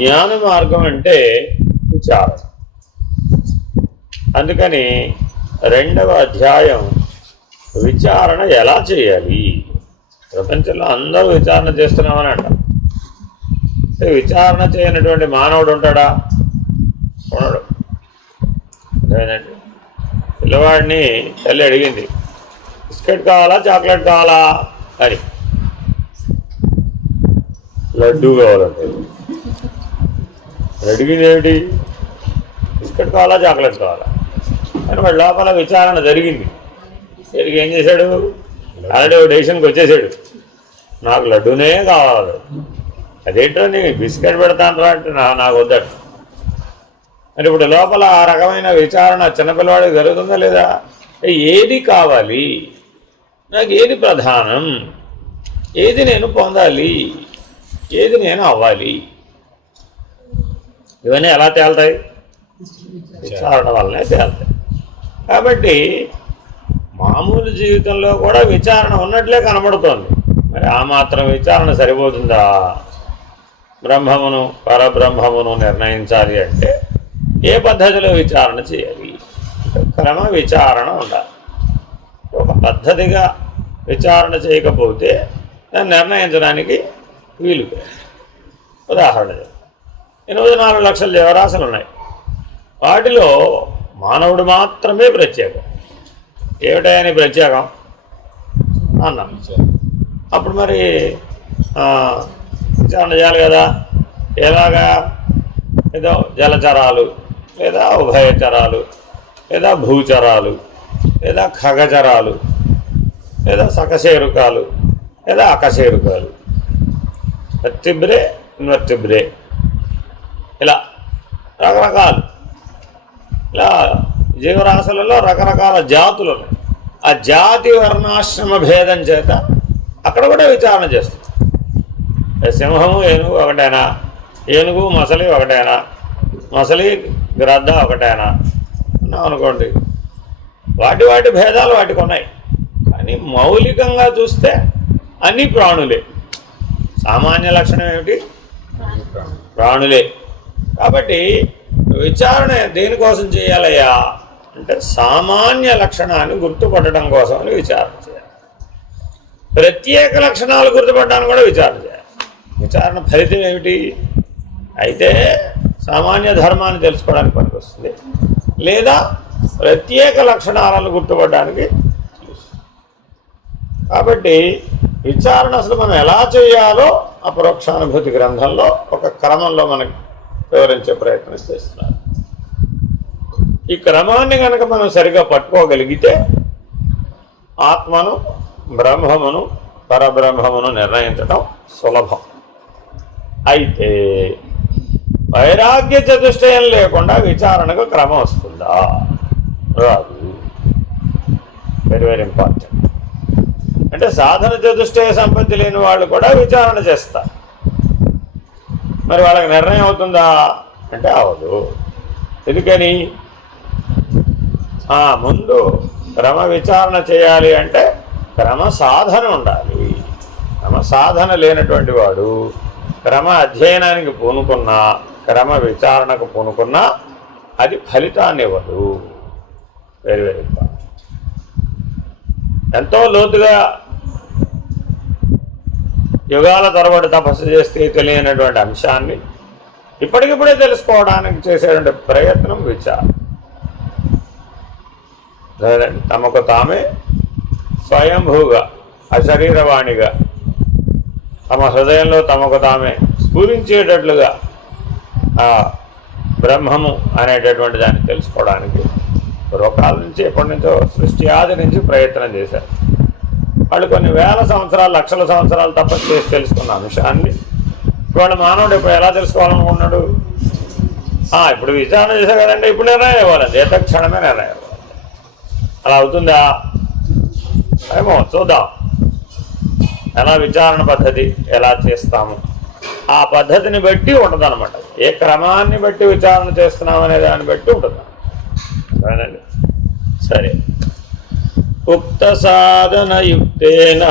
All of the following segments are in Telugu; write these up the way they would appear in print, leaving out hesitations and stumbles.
జ్ఞాన మార్గం అంటే విచారణ. అందుకని 2వ అధ్యాయం విచారణ ఎలా చేయాలి. ప్రపంచంలో అందరూ విచారణ చేస్తున్నామని అంట. విచారణ చేయనటువంటి మానవుడు ఉంటాడా? ఉండడు. అదేనండి, పిల్లవాడిని తల్లి అడిగింది, బిస్కెట్ కావాలా చాక్లెట్ కావాలా అని. లడ్డూ కావాలంటే అడిగింది ఏమిటి? బిస్కెట్ కావాలా చాక్లెట్ కావాలా అని. వాడి లోపల విచారణ జరిగింది. జరిగి ఏం చేశాడు? ఆల్రెడీ డెసిషన్కి వచ్చేసాడు, నాకు లడ్డూనే కావాలి. అదేంటో నీ బిస్కెట్ పెడతాను రా అంటే నాకు వద్దట. మరి ఇప్పుడు లోపల ఆ రకమైన విచారణ చిన్నపిల్లవాడికి జరుగుతుందా లేదా? ఏది కావాలి, నాకు ఏది ప్రధానం, ఏది నేను పొందాలి, ఏది నేను అవ్వాలి, ఇవన్నీ ఎలా తేలుతాయి? విచారణ వల్లనే తేలుతాయి. కాబట్టి మామూలు జీవితంలో కూడా విచారణ ఉన్నట్లే కనబడుతోంది. మరి ఆ మాత్రం విచారణ సరిపోతుందా? బ్రహ్మమును పరబ్రహ్మమును నిర్ణయించాలి అంటే ఏ పద్ధతిలో విచారణ చేయాలి? క్రమ విచారణ ఉండాలి. ఒక పద్ధతిగా విచారణ చేయకపోతే దాన్ని నిర్ణయించడానికి వీలు. ఉదాహరణ 84 లక్షల జీవరాశులు ఉన్నాయి. వాటిలో మానవుడు మాత్రమే ప్రత్యేకం. ఏమిటాయని ప్రత్యేకం అన్నాం. అప్పుడు మరి విచారణ చేయాలి కదా. ఎలాగా? ఏదో జలచరాలు, లేదా ఉభయచరాలు, లేదా భూచరాలు, లేదా ఖగచరాలు, లేదా సకశేరుకాలు, లేదా అకశేరుకాలు, వెర్టిబ్రే ఇన్వర్టిబ్రే, ఇలా రకరకాలు. ఇలా జీవరాశులలో రకరకాల జాతులు ఉన్నాయి. ఆ జాతి వర్ణాశ్రమ భేదం చేత అక్కడ కూడా విచారణ చేస్తుంది. సింహము ఏనుగు ఒకటేనా? ఏనుగు మొసలి ఒకటేనా? మొసలి గ్రద్ద ఒకటేనా అన్నాం అనుకోండి. వాటి వాటి భేదాలు వాటికి ఉన్నాయి. కానీ మౌలికంగా చూస్తే అన్నీ ప్రాణులే. సామాన్య లక్షణం ఏమిటి? ప్రాణులే. కాబట్టి విచారణ దేనికోసం చేయాలయ్యా అంటే సామాన్య లక్షణాన్ని గుర్తుపట్టడం కోసమని విచారణ చేయాలి. ప్రత్యేక లక్షణాలు గుర్తుపట్టడానికి కూడా విచారణ చేయాలి. విచారణ ఫలితం ఏమిటి? అయితే సామాన్య ధర్మాన్ని తెలుసుకోవడానికి పనికొస్తుంది, లేదా ప్రత్యేక లక్షణాలను గుర్తుపట్టడానికి. కాబట్టి విచారణ అసలు మనం ఎలా చేయాలో అపరోక్షానుభూతి గ్రంథంలో ఒక క్రమంలో మనకి వివరించే ప్రయత్నం చేస్తున్నారు. ఈ క్రమాన్ని కనుక మనం సరిగా పట్టుకోగలిగితే ఆత్మను, బ్రహ్మమును, పరబ్రహ్మమును నిర్ణయించడం సులభం. అయితే వైరాగ్య చతుష్టయం లేకుండా విచారణకు క్రమం వస్తుందా? రాదు. Very very important. అంటే సాధన చతుష్టయ సంపత్తి లేని వాళ్ళు కూడా విచారణ చేస్తారు. మరి వాళ్ళకి నిర్ణయం అవుతుందా అంటే అవదు. ఎందుకని? ముందు క్రమ విచారణ చేయాలి అంటే క్రమ సాధన ఉండాలి. క్రమ సాధన లేనటువంటి వాడు క్రమ అధ్యయనానికి పూనుకున్నా, క్రమ విచారణకు పూనుకున్నా అది ఫలితాన్ని ఇవ్వదు. Very very important. ఎంతో లోతుగా యుగాల తరబడి తపస్సు చేస్తే తెలియనటువంటి అంశాన్ని ఇప్పటికిప్పుడే తెలుసుకోవడానికి చేసేటువంటి ప్రయత్నం విచారణ. తమకు తామే స్వయంభూగా అశరీరవాణిగా తమ హృదయంలో తమకు తామే స్ఫురించేటట్లుగా ఆ బ్రహ్మము అనేటటువంటి దాన్ని తెలుసుకోవడానికి పూర్వకాల నుంచి ఎప్పటి నుంచో సృష్టి ఆది నుంచి ప్రయత్నం చేశారు. వాళ్ళు కొన్ని వేల సంవత్సరాలు, లక్షల సంవత్సరాలు తపస్సు చేసి తెలుసుకున్న అంశాన్ని ఇవాళ మానవుడు ఇప్పుడు ఎలా తెలుసుకోవాలనుకున్నాడు? ఇప్పుడు విచారణ చేశారు కదండి, ఇప్పుడు నిర్ణయం ఇవ్వాలండి, ఏతక్షణమే నిర్ణయం ఇవ్వాలి. అలా అవుతుందా? ఏమో చూద్దాం. ఎలా విచారణ పద్ధతి ఎలా చేస్తాము ఆ పద్ధతిని బట్టి ఉండదన్నమాట. ఏ క్రమాన్ని బట్టి విచారణ చేస్తున్నాం అనే దాన్ని బట్టి ఉంటుంది. సరేనండి. సరే. ఉక్త సాధనయుక్తేన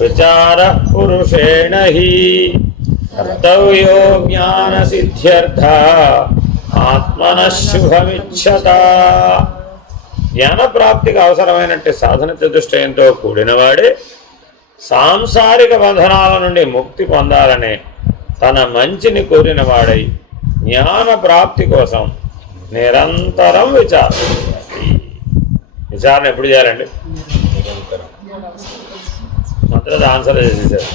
విచార పురుషేణ హి కర్తవ్యో జ్ఞాన సిద్ధ్యర్థ ఆత్మనశుభమిచ్చత. జ్ఞానప్రాప్తికి అవసరమైనట్టు సాధన చతుష్టయంతో కూడినవాడే సాంసారిక బంధనాల నుండి ముక్తి పొందాలనే తన మంచిని కోరినవాడై జ్ఞాన ప్రాప్తి కోసం నిరంతరం విచారణ ఎప్పుడు చేయాలండి? మాత్రం ఆన్సర్ చేసేసారు.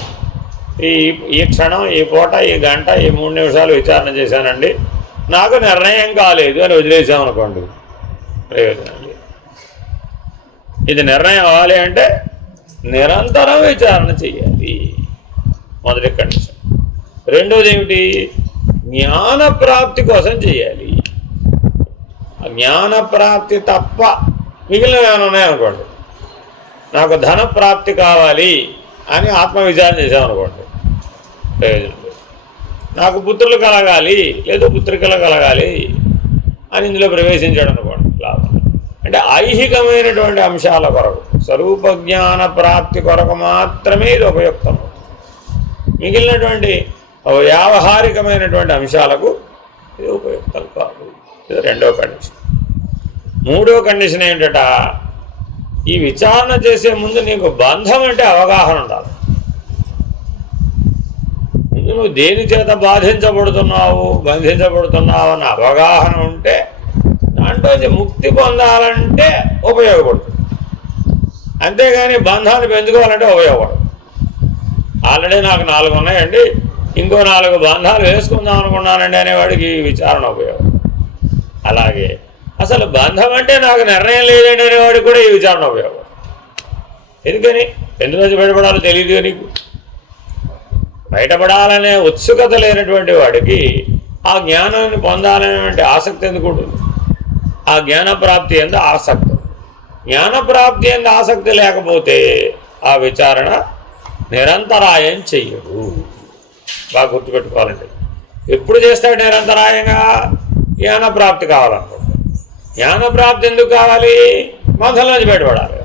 ఈ క్షణం, ఈ పూట, ఈ గంట, ఈ 3 నిమిషాలు విచారణ చేశానండి, నాకు నిర్ణయం కాలేదు అని వదిలేసామనుకోండి, ప్రయోజనం లేదు. ఇది నిర్ణయం అవ్వాలి అంటే నిరంతరం విచారణ చెయ్యాలి, మొదటి కండిషన్. రెండోది ఏమిటి? జ్ఞాన ప్రాప్తి కోసం చెయ్యాలి. జ్ఞాన ప్రాప్తి తప్ప మిగిలిన ఏమైనా ఉన్నాయనుకోండి, నాకు ధన ప్రాప్తి కావాలి అని ఆత్మవిచారణ చేసామనుకోండి, ప్రయోజనం లేదు. నాకు పుత్రులు కలగాలి లేదా పుత్రికలు కలగాలి అని ఇందులో ప్రవేశించాడు అనుకోండి, లాభం. అంటే ఐహికమైనటువంటి అంశాల కొరకు, స్వరూప జ్ఞాన ప్రాప్తి కొరకు మాత్రమే ఇది ఉపయుక్తం. మిగిలినటువంటి వ్యావహారికమైనటువంటి అంశాలకు ఇది ఉపయుక్తం కాదు. ఇది రెండో కండిషన్. మూడో కండిషన్ ఏంటట? ఈ విచారణ చేసే ముందు నీకు బంధం అంటే అవగాహన ఉండాలి. ముందు నువ్వు దేని చేత బంధించబడుతున్నావు అన్న అవగాహన ఉంటే దాంట్లో ముక్తి పొందాలంటే ఉపయోగపడుతుంది. అంతేగాని బంధాన్ని పెంచుకోవాలంటే ఉపయోగపడదు. ఆల్రెడీ నాకు 4 ఉన్నాయండి, ఇంకో 4 బంధాలు వేసుకుందాం అనుకున్నానండి అనేవాడికి విచారణ ఉపయోగం. అలాగే అసలు బంధం అంటే నాకు నిర్ణయం లేదండి అనేవాడికి కూడా ఈ విచారణ ఉపయోగం. ఎందుకని? ఎందుకు బయటపడాలో తెలియదు. నీకు బయటపడాలనే ఉత్సుకత లేనటువంటి వాడికి ఆ జ్ఞానాన్ని పొందాలనేటువంటి ఆసక్తి ఎందుకు ఉంటుంది? ఆ జ్ఞానప్రాప్తి ఎందు ఆసక్తి. జ్ఞానప్రాప్తి ఎందు ఆసక్తి లేకపోతే ఆ విచారణ నిరంతరాయం చెయ్యడు. బాగా గుర్తుపెట్టుకోవాలండి. ఎప్పుడు చేస్తాడు నిరంతరాయంగా? జ్ఞానప్రాప్తి కావాలనుకుంటే. జ్ఞానప్రాప్తి ఎందుకు కావాలి? బంధంలోంచి బయటపడాలి.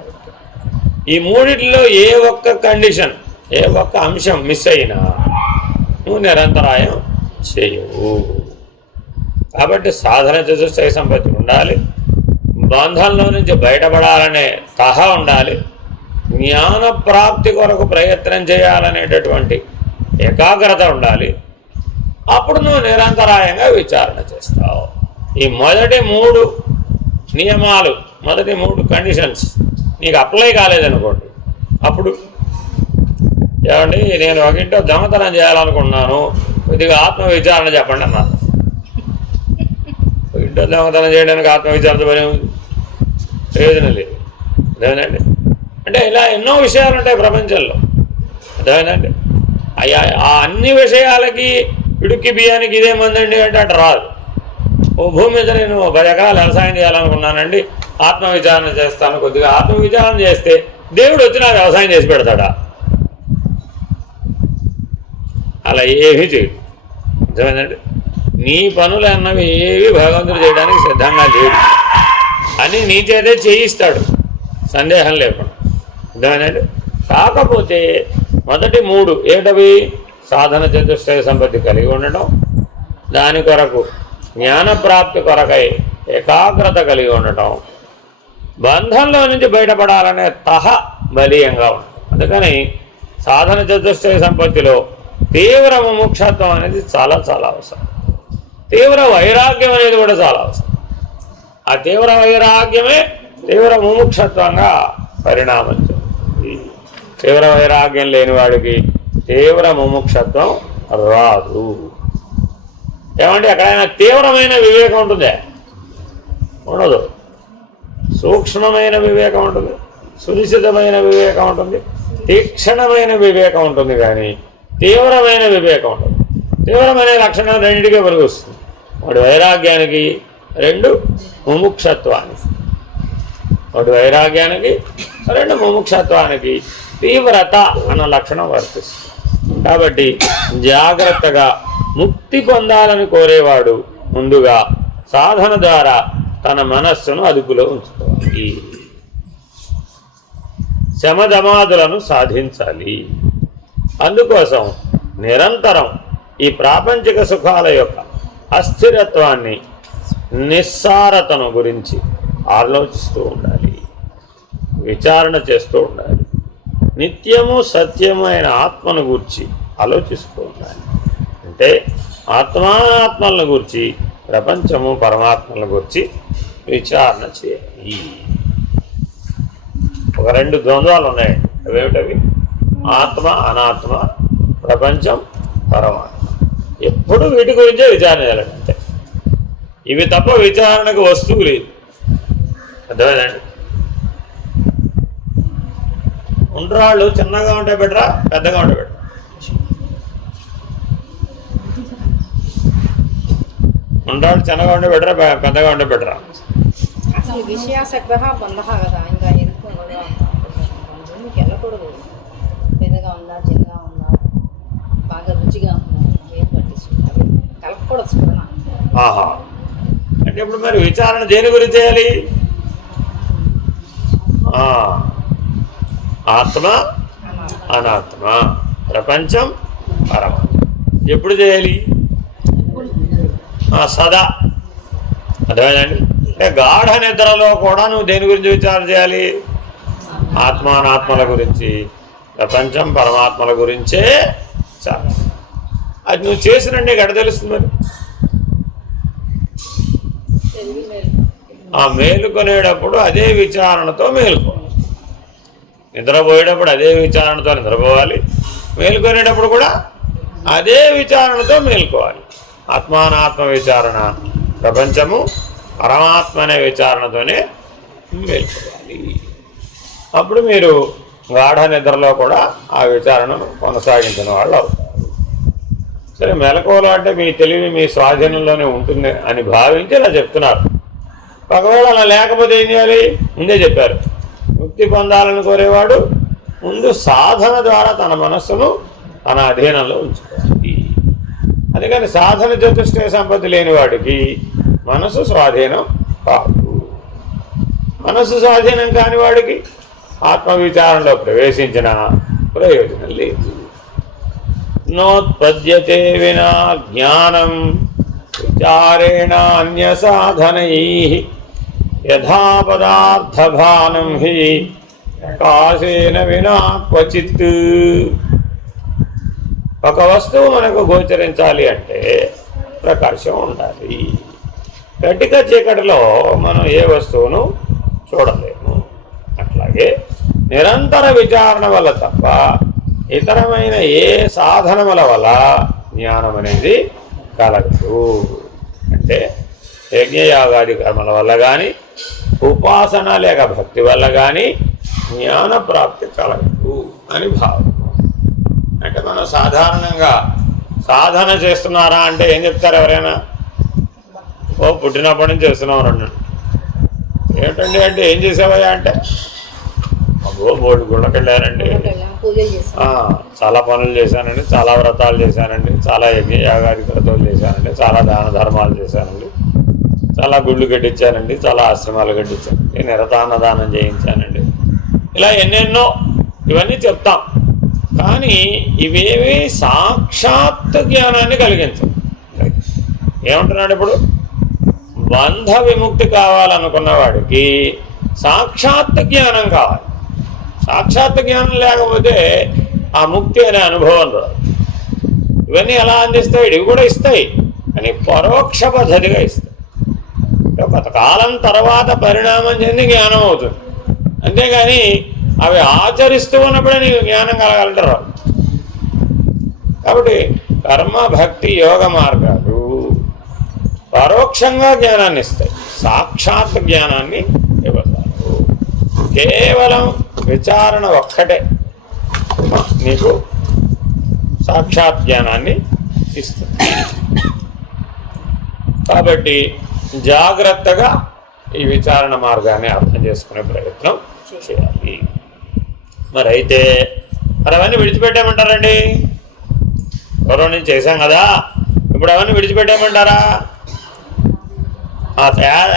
ఈ మూడిట్లో ఏ ఒక్క కండిషన్, ఏ ఒక్క అంశం మిస్ అయినా నువ్వు నిరంతరాయం చేయవు. కాబట్టి సాధన చతుష్టయ సంపత్తి ఉండాలి, బంధంలో నుంచి బయటపడాలనే తహ ఉండాలి, జ్ఞాన ప్రాప్తి కొరకు ప్రయత్నం చేయాలనేటటువంటి ఏకాగ్రత ఉండాలి. అప్పుడు నువ్వు నిరంతరాయంగా విచారణ చేస్తావు. ఈ మొదటి 3 నియమాలు, మొదటి 3 కండిషన్స్ నీకు అప్లై కాలేదనుకోండి, అప్పుడు ఏమండి నేను ఒక ఇంట్లో దొంగతనం చేయాలనుకున్నాను, కొద్దిగా ఆత్మవిచారణ చెప్పండి అన్నాను. ఇంట్లో దొంగతనం చేయడానికి ఆత్మవిచారణ పని ఉంది, ప్రయోజనం లేదు. అదేనండి. అంటే ఇలా ఎన్నో విషయాలు ఉంటాయి ప్రపంచంలో, అదేనండి. ఆ అన్ని విషయాలకి ఇడుక్కి బియ్యానికి ఇదే మందండి అంటే అటు రాదు. ఓ భూమి మీద నేను 10 ఎకరాలు వ్యవసాయం చేయాలనుకున్నానండి, ఆత్మవిచారణ చేస్తాను. కొద్దిగా ఆత్మవిచారణ చేస్తే దేవుడు వచ్చి నా వ్యవసాయం చేసి పెడతాడా? అలా ఏమీ చేయడు. అర్థమైందండి. నీ పనులు అన్నవి ఏవి భగవంతుడు చేయడానికి సిద్ధంగా లేడు అని నీ చేతే చేయిస్తాడు, సందేహం లేకుండా. అర్థమైందండి. కాకపోతే మొదటి 3 ఏటవి? సాధన చతుష్టయ సంపత్తి కలిగి ఉండడం, దాని కొరకు జ్ఞానప్రాప్తి కొరకై ఏకాగ్రత కలిగి ఉండటం, బంధంలో నుంచి బయటపడాలనే తహ బలీయంగా ఉండడం. అందుకని సాధన చతుష్టయ సంపత్తిలో తీవ్ర ముముక్షత్వం అనేది చాలా చాలా అవసరం. తీవ్ర వైరాగ్యం అనేది కూడా చాలా అవసరం. ఆ తీవ్ర వైరాగ్యమే తీవ్ర ముముక్షత్వంగా పరిణామం చెందుతుంది. తీవ్ర వైరాగ్యం లేని వాడికి తీవ్ర ముముక్షత్వం రాదు. ఏమంటే ఎక్కడైనా తీవ్రమైన వివేకం ఉంటుందే? ఉండదు. సూక్ష్మమైన వివేకం ఉంటుంది, సునిశ్చితమైన వివేకం ఉంటుంది, తీక్షణమైన వివేకం ఉంటుంది, కానీ తీవ్రమైన వివేకం ఉంటుంది. తీవ్రమైన లక్షణం రెండింటికే పనికొస్తుంది. వాడు వైరాగ్యానికి, 2 ముముక్షత్వానికి. వాడు వైరాగ్యానికి, 2 ముముక్షత్వానికి తీవ్రత అన్న లక్షణం వర్తిస్తుంది. కాబట్టి జాగ్రత్తగా ముక్తి పొందాలని కోరేవాడు ముందుగా సాధన ద్వారా తన మనస్సును అదుపులో ఉంచుకోవాలి, శమధమాదులను సాధించాలి. అందుకోసం నిరంతరం ఈ ప్రాపంచిక సుఖాల యొక్క అస్థిరత్వాన్ని, నిస్సారతను గురించి ఆలోచిస్తూ ఉండాలి, విచారణ చేస్తూ ఉండాలి. నిత్యము సత్యమైన ఆత్మను గూర్చి ఆలోచిస్తూ ఉండాలి. అంటే ఆత్మానాత్మలను గూర్చి, ప్రపంచము పరమాత్మలను గూర్చి విచారణ చేయాలి. ఒక 2 ద్వంద్వాలు ఉన్నాయండి. అవేమిటవి? ఆత్మ, అనాత్మ, ప్రపంచం, పరమాత్మ. ఎప్పుడు వీటి గురించే విచారణ చేయాలంటే ఇవి తప్ప విచారణకు వస్తువు లేదు. అర్థమైందండి? ఉండ్రాళ్ళు చిన్నగా ఉంటే బెటరా, పెద్దగా ఉంటే బెటరా? ఉండ్రాళ్ళు చిన్నగా ఉంటే బెటరా, పెద్దగా ఉంటే బెటరా? విషయాసక్త బంధ కదా, ఇంకా ఇరుకు మీకు వెళ్ళకూడదు. పెద్దగా ఉందా, చిన్నగా ఉందా, బాగా రుచిగా ఉందా, ఏం పట్టించుకుంటారు, కలపకూడదు స్ఫురణ. ఆహా, అంటే ఇప్పుడు మరి విచారణ దేని గురించి చేయాలి? ఆత్మ, అనాత్మ, ప్రపంచం, పరమాత్మ. ఎప్పుడు చేయాలి? సదా. అర్థమైందండి? అంటే గాఢ నిద్రలో కూడా నువ్వు దేని గురించి విచారణ చేయాలి? ఆత్మానాత్మల గురించి, ప్రపంచం పరమాత్మల గురించే చాలా. అది నువ్వు చేసినండి గడ తెలుస్తుంది. మరి ఆ మేలుకొనేటప్పుడు అదే విచారణతో మేలుకోవాలి. నిద్రపోయేటప్పుడు అదే విచారణతో నిద్రపోవాలి, మేలుకొనేటప్పుడు కూడా అదే విచారణతో మేలుకోవాలి. ఆత్మానాత్మ విచారణ, ప్రపంచము పరమాత్మ అనే విచారణతోనే మేలుకోవాలి. అప్పుడు మీరు గాఢ నిద్రలో కూడా ఆ విచారణను కొనసాగించిన వాళ్ళు అవుతారు. సరే, మెలకువలు అంటే మీ తెలివి మీ స్వాధీనంలోనే ఉంటుంది అని భావించి ఇలా చెప్తున్నారు. ఒకవేళ అలా లేకపోతే ఏం చేయాలి? ముందే చెప్పారు, ముక్తి పొందాలని కోరేవాడు ముందు సాధన ద్వారా తన మనస్సును తన అధీనంలో ఉంచుకోవాలి. అందుకని సాధన చతుష్టయ సంపత్తి లేని వాడికి మనసు స్వాధీనం కాదు. మనసు స్వాధీనం కాని వాడికి ఆత్మవిచారణలో ప్రవేశించిన ప్రయోజనం లేదు. నోత్పద్యతే వినా జ్ఞానం విచారేణ అన్య సాధనై యథా పదార్థభానం హి ప్రకాశేన వినా క్వచిత్. ఒక వస్తువు మనకు గోచరించాలి అంటే ప్రకాశం ఉండాలి. కటిక చీకటిలో మనం ఏ వస్తువును చూడలేము. అట్లాగే నిరంతర విచారణ వల్ల తప్ప ఇతరమైన ఏ సాధనముల వల్ల జ్ఞానం అనేది కలగదు. అంటే యజ్ఞయాగాది కర్మల వల్ల కానీ, ఉపాసన లేక భక్తి వల్ల కానీ జ్ఞాన ప్రాప్తి కలగదు అని భావం. అంటే మనం సాధారణంగా సాధన చేస్తున్నారా అంటే ఏం చెప్తారు ఎవరైనా? ఓ పుట్టినప్పటి నుంచి చేస్తున్నాం అన్నాడు. ఏమిటండి అంటే ఏం చేసావయ్యా అంటే, అబ్బో బోర్డు గుళ్ళకి వెళ్ళానండి, చాలా పనులు చేశానండి, చాలా వ్రతాలు చేశానండి, చాలా యజ్ఞయాగాది వ్రతాలు చేశానండి, చాలా దాన ధర్మాలు చేశానండి, చాలా గుళ్ళు కట్టించానండి, చాలా ఆశ్రమాలు కట్టించానండి, నిరతాన్నదానం చేయించానండి, ఇలా ఎన్నెన్నో ఇవన్నీ చెప్తాం. కానీ ఇవేవి సాక్షాత్ జ్ఞానాన్ని కలిగించవు. ఏమంటున్నాడు ఇప్పుడు? బంధ విముక్తి కావాలనుకున్న వాడికి సాక్షాత్ జ్ఞానం కావాలి. సాక్షాత్ జ్ఞానం లేకపోతే ఆ ముక్తి అనే అనుభవం రాదు. ఇవన్నీ ఎలా అందిస్తాయి? ఇవి కూడా ఇస్తాయి, కానీ పరోక్ష పద్ధతిగా ఇస్తాయి. కొంతకాలం తర్వాత పరిణామం చెంది జ్ఞానం అవుతుంది. అంతేగాని అవి ఆచరిస్తూ ఉన్నప్పుడే నీకు జ్ఞానం కలగాలంటే రాదు. కాబట్టి కర్మ, భక్తి, యోగ మార్గాలు పరోక్షంగా జ్ఞానాన్ని ఇస్తాయి, సాక్షాత్ జ్ఞానాన్ని ఇవ్వతారు. కేవలం విచారణ ఒక్కటే నీకు సాక్షాత్ జ్ఞానాన్ని ఇస్తుంది. కాబట్టి జాగ్రత్తగా ఈ విచారణ మార్గాన్ని అర్థం చేసుకునే ప్రయత్నం చేయాలి. మరి అయితే అవన్నీ విడిచిపెట్టామంటారండి? పూర్వం నుంచి చేశాం కదా, ఇప్పుడు అవన్నీ విడిచిపెట్టామంటారా?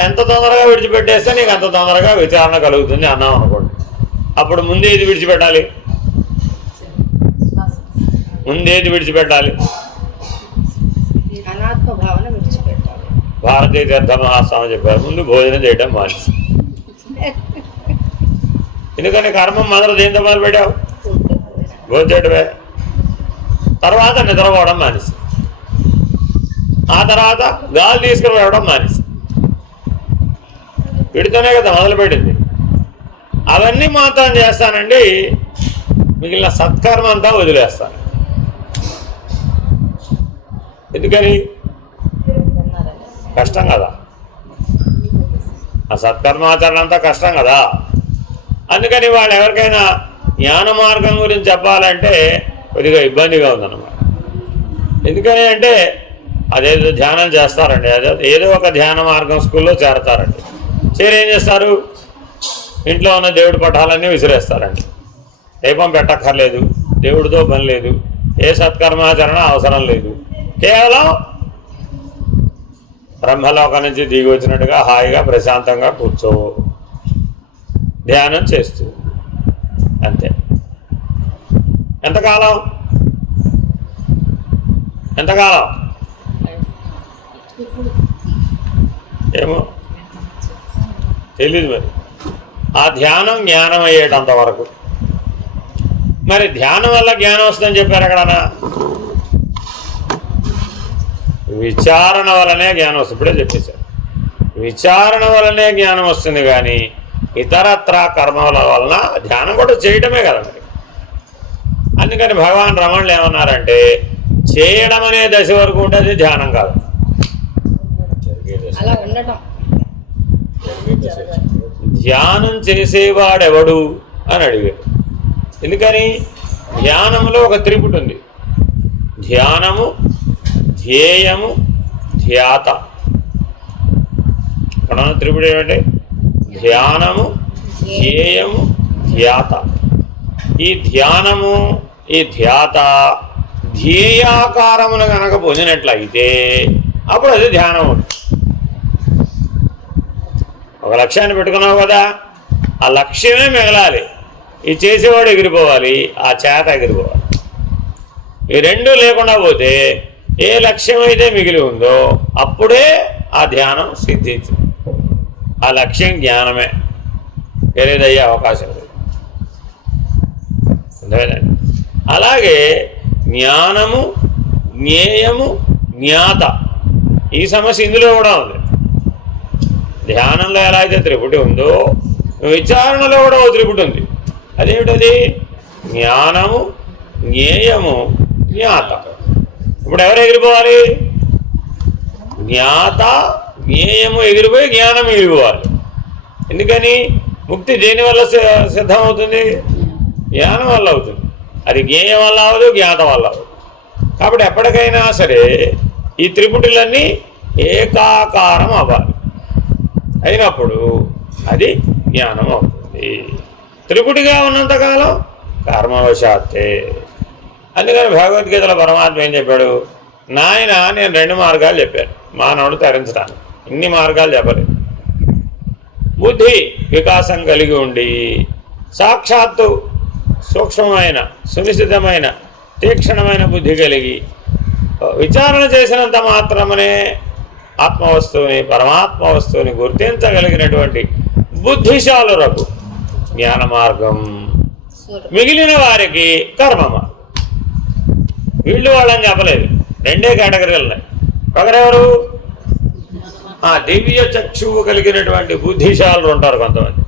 ఎంత తొందరగా విడిచిపెట్టేస్తే నీకు అంత తొందరగా విచారణ కలుగుతుంది అన్నాం అనుకోండి. అప్పుడు ముందేది విడిచిపెట్టాలి? ముందేది విడిచిపెట్టాలి? ఆత్మభావన విడిచిపెట్టాలి. భారతీయ తీర్థ మహాస్వామి చెప్పారు, ముందు భోజనం చేయడం మానేసి. ఎందుకని కర్మం మొదలు దేంతో మొదలు పెట్టావు? భోజనం చేయడమే. తర్వాత నిద్రపోవడం మానేసి, ఆ తర్వాత గాలి తీసుకుని వెళ్ళడం మానేసి. వీడితోనే కదా మొదలుపెట్టింది. అవన్నీ మాత్రం చేస్తానండి, మిగిలిన సత్కర్మ అంతా వదిలేస్తాను. ఎందుకని? కష్టం కదా, ఆ సత్కర్మాచరణ అంతా కష్టం కదా. అందుకని వాళ్ళు ఎవరికైనా జ్ఞాన మార్గం గురించి చెప్పాలంటే కొద్దిగా ఇబ్బందిగా ఉందన్నమాట. ఎందుకని అంటే అదేదో ధ్యానం చేస్తారండి, అదే ఏదో ఒక ధ్యాన మార్గం స్కూల్లో చేరతారండి. ఏం చేస్తారు? ఇంట్లో ఉన్న దేవుడి పటాలన్నీ విసిరేస్తారండి. దీపం పెట్టక్కర్లేదు, దేవుడితో పని లేదు, ఏ సత్కర్మాచరణ అవసరం లేదు. కేవలం బ్రహ్మలోకం నుంచి దిగి వచ్చినట్టుగా హాయిగా ప్రశాంతంగా కూర్చో, ధ్యానం చేస్తూ, అంతే. ఎంతకాలం ఏమో తెలీదు. మరి ఆ ధ్యానం జ్ఞానం అయ్యేటంత వరకు. మరి ధ్యానం వల్ల జ్ఞానం వస్తుందని చెప్పారు ఎక్కడన్నా? విచారణ వల్లనే జ్ఞానం వస్తుంది. ఇప్పుడే చెప్పేశారు, విచారణ వల్లనే జ్ఞానం వస్తుంది. కానీ ఇతరత్ర కర్మల వలన ధ్యానం కూడా చేయటమే కదా మరి. అందుకని భగవాన్ రమణులు ఏమన్నారంటే, చేయడం అనే దశ వరకు ఉంటుంది, ధ్యానం కాదు. అలా ఉండటం. ధ్యానం చేసేవాడెవడు అని అడిగాడు. ఎందుకని? ధ్యానంలో ఒక త్రిపుటి ఉంది: ధ్యానము, ధ్యేయము, ధ్యాత. ఇక్కడ త్రిపుటి ఏమంటే ధ్యానము, ధ్యేయము, ధ్యాత. ఈ ధ్యానము, ఈ ధ్యాత ధ్యేయాకారమును కనుక పొందినట్లయితే అప్పుడు అది ధ్యానం ఉంటుంది. ఒక లక్ష్యాన్ని పెట్టుకున్నావు కదా, ఆ లక్ష్యమే మిగలాలి. ఈ చేసేవాడు ఎగిరిపోవాలి, ఆ చేత ఎగిరిపోవాలి. ఈ రెండూ లేకుండా పోతే ఏ లక్ష్యం అయితే మిగిలి ఉందో అప్పుడే ఆ ధ్యానం సిద్ధించింది. ఆ లక్ష్యం జ్ఞానమే, వేరేదయ్యే అవకాశం లేదు. అర్థమైందండి? అలాగే జ్ఞానము, జ్ఞేయము, జ్ఞాత, ఈ సమస్య ఇందులో కూడా ఉంది. ధ్యానంలో ఎలా అయితే త్రిపుటి ఉందో విచారణలో కూడా ఓ త్రిపుటి ఉంది. అదేమిటది? జ్ఞానము, జ్ఞేయము, జ్ఞాత. ఇప్పుడు ఎవరు ఎగిరిపోవాలి? జ్ఞాత, జ్ఞేయము ఎగిరిపోయి జ్ఞానం ఎగిరిపోవాలి. ఎందుకని? ముక్తి దేనివల్ల సిద్ధమవుతుంది? జ్ఞానం వల్ల అవుతుంది. అది జ్ఞేయం వల్ల అవ్వదు, జ్ఞాత వల్ల అవ్వదు. కాబట్టి ఎప్పటికైనా సరే ఈ త్రిపుటులన్నీ ఏకాకారం అవ్వాలి. అయినప్పుడు అది జ్ఞానం అవుతుంది. త్రిపుటిగా ఉన్నంతకాలం కర్మవశాత్తే. అందుకని భగవద్గీతలో పరమాత్మ ఏం చెప్పాడు? నాయన, నేను 2 మార్గాలు చెప్పాను మానవుడు తరించడానికి. ఇన్ని మార్గాలు చెప్పలేదు. బుద్ధి వికాసం కలిగి ఉండి సాక్షాత్తు సూక్ష్మమైన, సునిశ్చితమైన, తీక్షణమైన బుద్ధి కలిగి విచారణ చేసినంత మాత్రమనే ఆత్మవస్తువుని, పరమాత్మ వస్తువుని గుర్తించగలిగినటువంటి బుద్ధిశాలులకు జ్ఞాన మార్గం, మిగిలిన వారికి కర్మ మార్గం. వీళ్ళు వాళ్ళని చెప్పలేదు, 2 కేటగిరీలు ఉన్నాయి. ఒకరెవరు? దివ్య చక్షువు కలిగినటువంటి బుద్ధిశాలులు ఉంటారు కొంతమంది,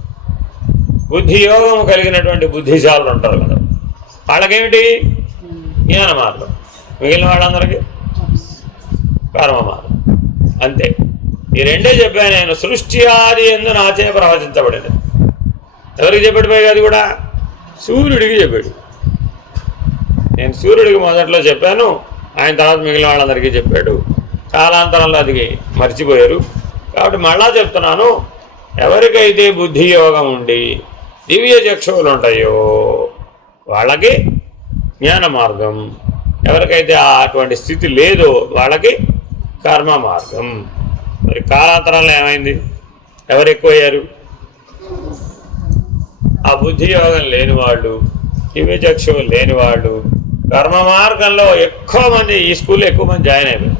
బుద్ధి యోగము కలిగినటువంటి బుద్ధిశాలులు ఉంటారు కదా. వాళ్ళకేమిటి? జ్ఞాన మార్గం. మిగిలిన వాళ్ళందరికీ కర్మ మార్గం. అంతే. ఈ 2 చెప్పాను నేను. సృష్టి ఆది ఎందు నాచే ప్రవచించబడింది. ఎవరికి చెప్పాడు? పైగా అది కూడా సూర్యుడికి చెప్పాడు. నేను సూర్యుడికి మొదట్లో చెప్పాను, ఆయన తర్వాత మిగిలిన వాళ్ళందరికీ చెప్పాడు. కాలాంతరంలో అది మర్చిపోయారు. కాబట్టి మళ్ళా చెప్తున్నాను, ఎవరికైతే బుద్ధి యోగం ఉండి దివ్య చక్షువులు ఉంటాయో వాళ్ళకి జ్ఞాన మార్గం, ఎవరికైతే అటువంటి స్థితి లేదో వాళ్ళకి కర్మ మార్గం. మరి కాలాంతరంలో ఏమైంది? ఎవరు ఎక్కువయ్యారు? ఆ బుద్ధి యోగం లేని వాళ్ళు, దివ్య చక్షువులు లేని వాళ్ళు. కర్మ మార్గంలో ఎక్కువ మంది, ఈ స్కూల్లో ఎక్కువ మంది జాయిన్ అయిపోయారు.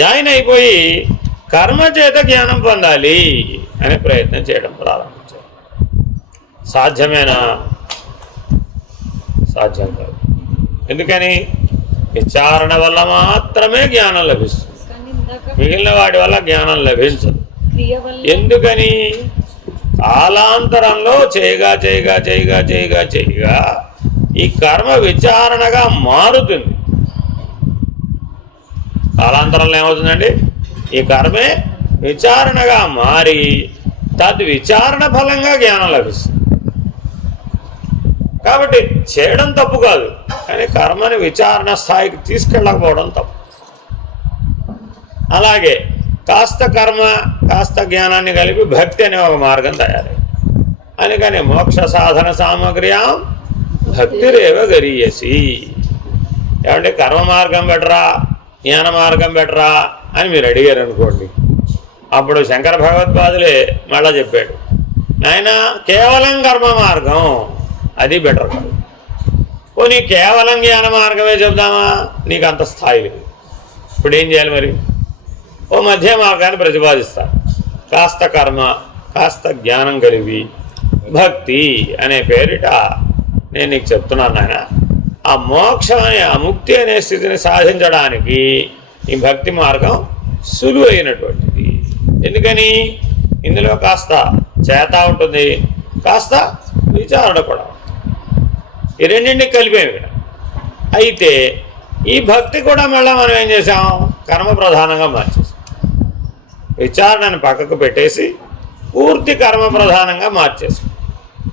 జాయిన్ అయిపోయి కర్మ చేత జ్ఞానం పొందాలి అనే ప్రయత్నం చేయడం ప్రారంభించారు. సాధ్యమేనా? సాధ్యం కాదు. ఎందుకని? విచారణ వల్ల మాత్రమే జ్ఞానం లభిస్తుంది, మిగిలిన వాటి వల్ల జ్ఞానం లభించదు. ఎందుకని? కాలాంతరంలో చేయగా చేయగా చేయగా చేయగా చేయగా ఈ కర్మ విచారణగా మారుతుంది. కాలాంతరంలో ఏమవుతుందండి? ఈ కర్మే విచారణగా మారి తద్విచారణ ఫలంగా జ్ఞానం లభిస్తుంది. కాబట్టి చేయడం తప్పు కాదు, కానీ కర్మని విచారణ స్థాయికి తీసుకెళ్ళకపోవడం తప్పు. అలాగే కాస్త కర్మ కాస్త జ్ఞానాన్ని కలిపి భక్తి అనే ఒక మార్గం తయారై, అందుకని మోక్ష సాధన సామగ్ర్యాం భక్తిరేవ గరీయసి. ఏమంటే కర్మ మార్గం బెటరా జ్ఞాన మార్గం బెటరా అని మీరు అడిగారు అనుకోండి, అప్పుడు శంకర భగవత్పాదులే మళ్ళా చెప్పాడు, నాయన కేవలం కర్మ మార్గం అది బెటర్ కాదు, పోనీ కేవలం జ్ఞాన మార్గమే చెబుదామా, నీకు అంత స్థాయి లేదు. ఇప్పుడు ఏం చేయాలి మరి? ఓ మధ్య మార్గాన్ని ప్రతిపాదిస్తారు. కాస్త కర్మ కాస్త జ్ఞానం కలిగి భక్తి అనే పేరిట నేను నీకు చెప్తున్నాను నాయన, ఆ మోక్షం అనే ఆ ముక్తి అనే స్థితిని సాధించడానికి ఈ భక్తి మార్గం సులువైనటువంటిది. ఎందుకని? ఇందులో కాస్త చేత ఉంటుంది, కాస్త విచారణ కూడా. ఈ రెండింటిని కలిపేమి ఇక్కడ. అయితే ఈ భక్తి కూడా మళ్ళీ మనం ఏం చేసాం? కర్మ ప్రధానంగా మార్చేసాం. విచారణను పక్కకు పెట్టేసి పూర్తి కర్మ ప్రధానంగా మార్చేసాం.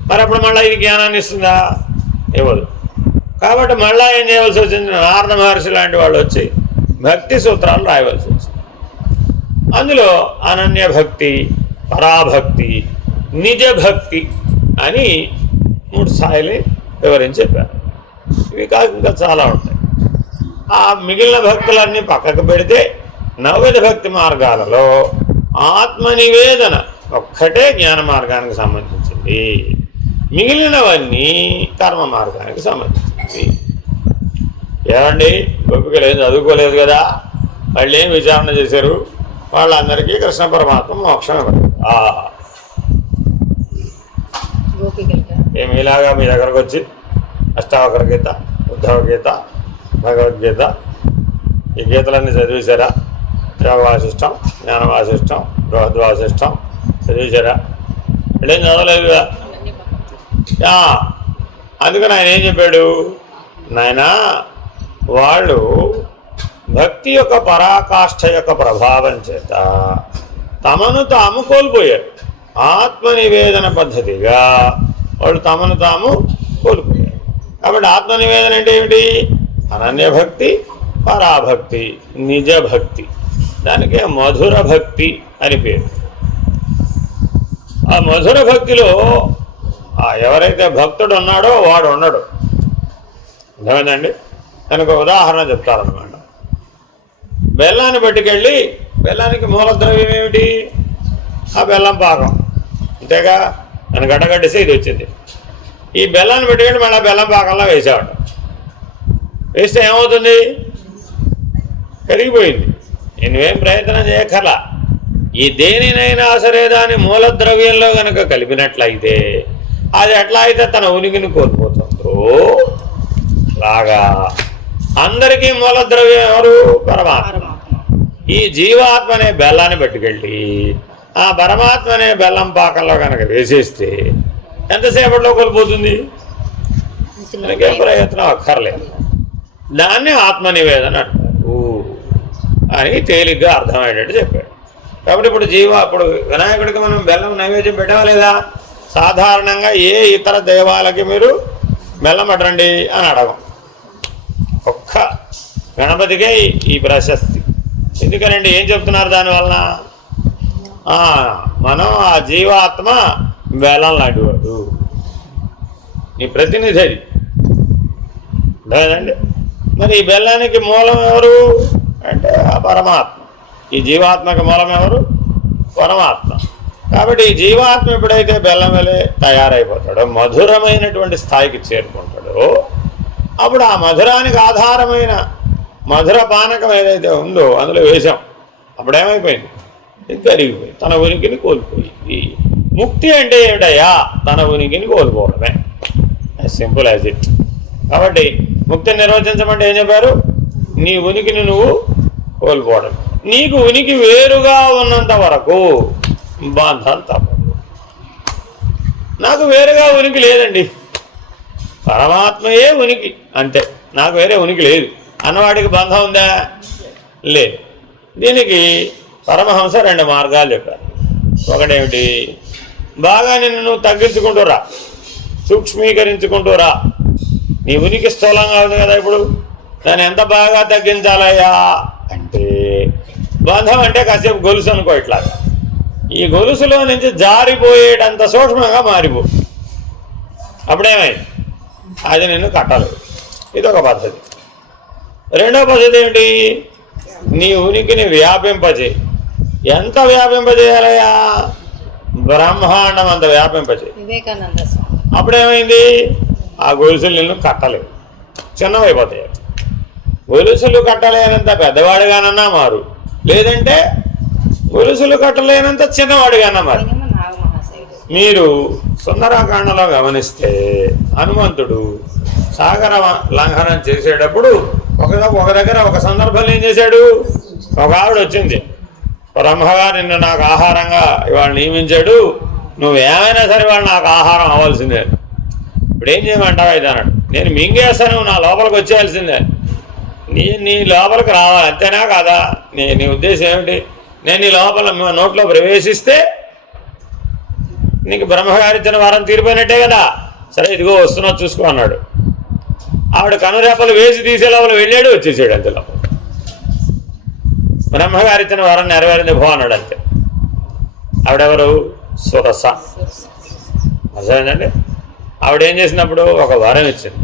మరి అప్పుడు మళ్ళీ ఇది జ్ఞానాన్ని ఇస్తుందా? ఇవ్వదు. కాబట్టి మళ్ళీ ఏం చేయవలసి వచ్చింది? నారద మహర్షి లాంటి వాళ్ళు వచ్చి భక్తి సూత్రాలు రాయవలసి వచ్చింది. అందులో అనన్య భక్తి, పరాభక్తి, నిజ భక్తి అని 3 స్థాయిలు వివరించి చెప్పారు. ఇవి కాక ఇంకా చాలా ఉంటాయి. ఆ మిగిలిన భక్తులన్నీ పక్కకు పెడితే నవవిధ భక్తి మార్గాలలో ఆత్మనివేదన ఒక్కటే జ్ఞాన మార్గానికి సంబంధించింది, మిగిలినవన్నీ కర్మ మార్గానికి సంబంధించింది. ఏమండి గోపికలు ఏం చదువుకోలేదు కదా, వాళ్ళు ఏం విచారణ చేశారు? వాళ్ళందరికీ కృష్ణ పరమాత్మ మోక్షం ఇవ్వలేదు. ఏమి ఇలాగా మీ దగ్గరకు వచ్చి అష్టావకర గీత, ఉద్ధవ గీత, భగవద్గీత ఈ గీతలన్నీ చదివేశారా? యోగ వాసిష్టం, జ్ఞాన వాసిష్టం, బృహద్వాసిష్టం చదివేశారా? ఇక్కడేం చదవలేదు కదా. అందుకని ఆయన ఏం చెప్పాడు? నాయన వాళ్ళు భక్తి యొక్క పరాకాష్ఠ యొక్క ప్రభావం చేత తమను తాము కోల్పోయారు. ఆత్మనివేదన పద్ధతిగా వాళ్ళు తమను తాము కోల్పోయారు. కాబట్టి ఆత్మనివేదన అంటే ఏమిటి? అనన్య భక్తి, పరాభక్తి, నిజ భక్తి. దానికే మధుర భక్తి అని పేరు. ఆ మధుర భక్తిలో ఎవరైతే భక్తుడు ఉన్నాడో వాడు ఉండడు. అర్థమైందండి? దానికి ఉదాహరణ చెప్తారనమాట. బెల్లాన్ని పట్టుకెళ్ళి, బెల్లానికి మూలద్రవ్యం ఏమిటి? ఆ బెల్లం పాకం, అంతేగా. నన్ను గడ్డగడ్డిస్తే ఇది వచ్చింది. ఈ బెల్లాన్ని పట్టుకెళ్ళి మళ్ళీ బెల్లం పాకంలో వేసేవాడు. వేస్తే ఏమవుతుంది? కరిగిపోయింది. నేనేం ప్రయత్నం చేయక్కర్లా. ఈ దేనినైనా సరే దాని మూలద్రవ్యంలో కనుక కలిపినట్లయితే అది ఎట్లా అయితే తన ఉనికిని కోల్పోతుందో లాగా అందరికీ మూలద్రవ్యం ఎవరు? పరమాత్మ. ఈ జీవాత్మ అనే బెల్లాన్ని పట్టుకెళ్ళి ఆ పరమాత్మ అనే బెల్లం పాకంలో కనుక వేసేస్తే ఎంతసేపట్లో కోల్పోతుంది? మనకేం ప్రయత్నం అక్కర్లేదు. దాన్ని ఆత్మనివేదన అంటారు అని తేలిగ్గా అర్థమయ్యేటట్టు చెప్పాడు. కాబట్టి ఇప్పుడు వినాయకుడికి మనం బెల్లం నైవేద్యం పెట్టాలేదా? సాధారణంగా ఏ ఇతర దేవాలకి మీరు బెల్లం పట్టండి అని అడగం. ఒక్క గణపతికే ఈ ప్రశస్తి. ఎందుకనండి? ఏం చెప్తున్నారు దానివలన? మనం ఆ జీవాత్మ బెల్లం లాంటివాడు, నీ ప్రతినిధి అది లేదండి. మరి ఈ బెల్లానికి మూలం ఎవరు అంటే ఆ పరమాత్మ. ఈ జీవాత్మకి మూలం ఎవరు? పరమాత్మ. కాబట్టి ఈ జీవాత్మ ఎప్పుడైతే బెల్లం వలె తయారైపోతాడో, మధురమైనటువంటి స్థాయికి చేరుకుంటాడో, అప్పుడు ఆ మధురానికి ఆధారమైన మధుర పానకం ఏదైతే ఉందో అందులో వేసాం. అప్పుడేమైపోయింది, ఇది కరిగిపోయి తన ఉనికిని కోల్పోయింది. ముక్తి అంటే ఏమిటయ్యా? తన ఉనికిని కోల్పోవడమే, సింపుల్ యాజ్ ఇట్. కాబట్టి ముక్తిని నిర్వచించమంటే ఏం చెప్పారు? నీ ఉనికిని నువ్వు కోల్పోవడం. నీకు ఉనికి వేరుగా ఉన్నంత వరకు బంధం తప్పదు. నాకు వేరుగా ఉనికి లేదండి, పరమాత్మయే ఉనికి అంతే, నాకు వేరే ఉనికి లేదు అన్నవాడికి బంధం ఉందా? లేదు. దీనికి పరమహంస 2 మార్గాలు చెప్పారు. ఒకటేమిటి? బాగా నిన్ను నువ్వు తగ్గించుకుంటూరా, సూక్ష్మీకరించుకుంటూరా. నీ ఉనికి స్థూలంగా ఉంది కదా, ఇప్పుడు దాన్ని ఎంత బాగా తగ్గించాలయ్యా అంటే, బంధం అంటే కాసేపు గొలుసు అనుకో, ఇట్లాగా ఈ గొలుసులో నుంచి జారిపోయేటంత సూక్ష్మంగా మారిపో. అప్పుడేమైంది? అది నిన్ను కట్టలేదు. ఇదొక పద్ధతి. రెండో పద్ధతి ఏమిటి? నీ ఉనికిని వ్యాపింపజేయి. ఎంత వ్యాపింపజేయాలయ్యా? బ్రహ్మాండం అంత వ్యాపింపజేయి. వివేకానంద. అప్పుడేమైంది? ఆ గొలుసులు నిన్ను కట్టలేవు, చిన్నవైపోతాయి. గొలుసులు కట్టలేనంత పెద్దవాడిగానన్నా మారు, లేదంటే గొలుసులు కట్టలేనంత చిన్నవాడిగానన్నా మారు. మీరు సుందరాకాండలో గమనిస్తే హనుమంతుడు సాగర లంఘనం చేసేటప్పుడు ఒక దగ్గర ఒక సందర్భంలో ఏం చేశాడు? ఒక ఆవిడ వచ్చింది, బ్రహ్మగారు నిన్ను నాకు ఆహారంగా ఇవాళ నియమించాడు, నువ్వేమైనా సరే వాళ్ళు నాకు ఆహారం అవ్వాల్సిందే. ఇప్పుడు ఏం చేయమంటావా ఇది అన్నాడు. నేను మింగేస్తాను, నా లోపలికి వచ్చేయాల్సిందే. నీ లోపలికి రావాలి, అంతేనా కాదా? నీ ఉద్దేశం ఏమిటి? నేను నీ లోపల నోట్లో ప్రవేశిస్తే నీకు బ్రహ్మగారిచ్చిన వారం తీరిపోయినట్టే కదా. సరే ఇదిగో వస్తున్నా చూసుకో అన్నాడు. ఆవిడ కనురేపలు వేసి తీసే లోపల వెళ్ళాడు, వచ్చేసాడు అంతే. లోపల బ్రహ్మగారిచ్చిన వారం నెరవేరింది భో అన్నాడు అంతే. ఆవిడెవరు? సురస. అర్థమైందండి? ఆవిడేం చేసినప్పుడు ఒక వరం ఇచ్చింది.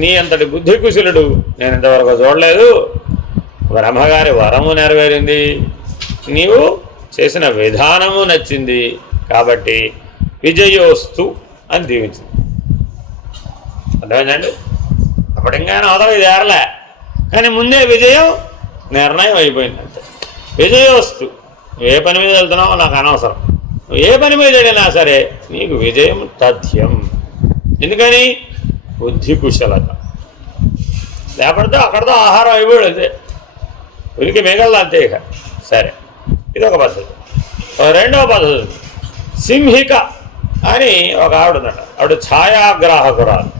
నీ అంతటి బుద్ధి కుశలుడు నేను ఇంతవరకు చూడలేదు, బ్రహ్మగారి వరము నెరవేరింది, నీవు చేసిన విధానము నచ్చింది, కాబట్టి విజయోస్తు అని దీవించింది. అర్థమైందండి? అప్పుడు ఇంకా అవతల ఇది ఏరలే, కానీ ముందే విజయం నిర్ణయం అయిపోయింది అంతే. విజయోస్తు. నువ్వు ఏ పని మీద వెళ్తున్నావో నాకు అనవసరం, నువ్వు ఏ పని మీద వెళ్ళినా సరే నీకు విజయం తథ్యం. ఎందుకని? బుద్ధి కుశలత. లేకపోతే అక్కడితో ఆహారం అయిపోయాడు అంతే, ఉనికి మిగలదు అంతే. ఇక సరే, ఇదొక పద్ధతి. రెండవ పద్ధతి సింహిక అని ఒక ఆవిడ ఉందట. ఆవిడ ఛాయాగ్రాహకురాలు.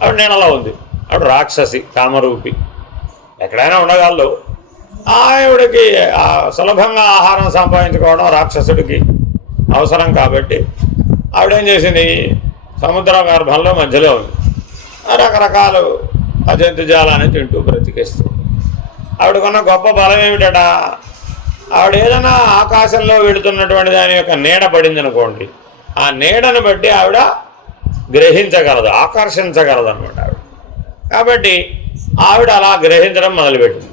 ఆవిడ నీళ్ళలో ఉంది. ఆవిడ రాక్షసి, కామరూపి, ఎక్కడైనా ఉండగలదు. ఆవిడకి సులభంగా ఆహారం సంపాదించుకోవడం రాక్షసుడికి అవసరం కాబట్టి ఆవిడేం చేసింది? సముద్ర గర్భంలో మధ్యలో ఉంది, రకరకాలు జంతుజాలాన్ని తింటూ బ్రతికేస్తుంది. ఆవిడకున్న గొప్ప బలం ఏమిటట? ఆవిడ ఏదైనా ఆకాశంలో వెళుతున్నటువంటి దాని యొక్క నీడ పడింది అనుకోండి, ఆ నీడను బట్టి ఆవిడ గ్రహించగలదు, ఆకర్షించగలదు అనమాట ఆవిడ. కాబట్టి ఆవిడ అలా గ్రహించడం మొదలుపెట్టింది.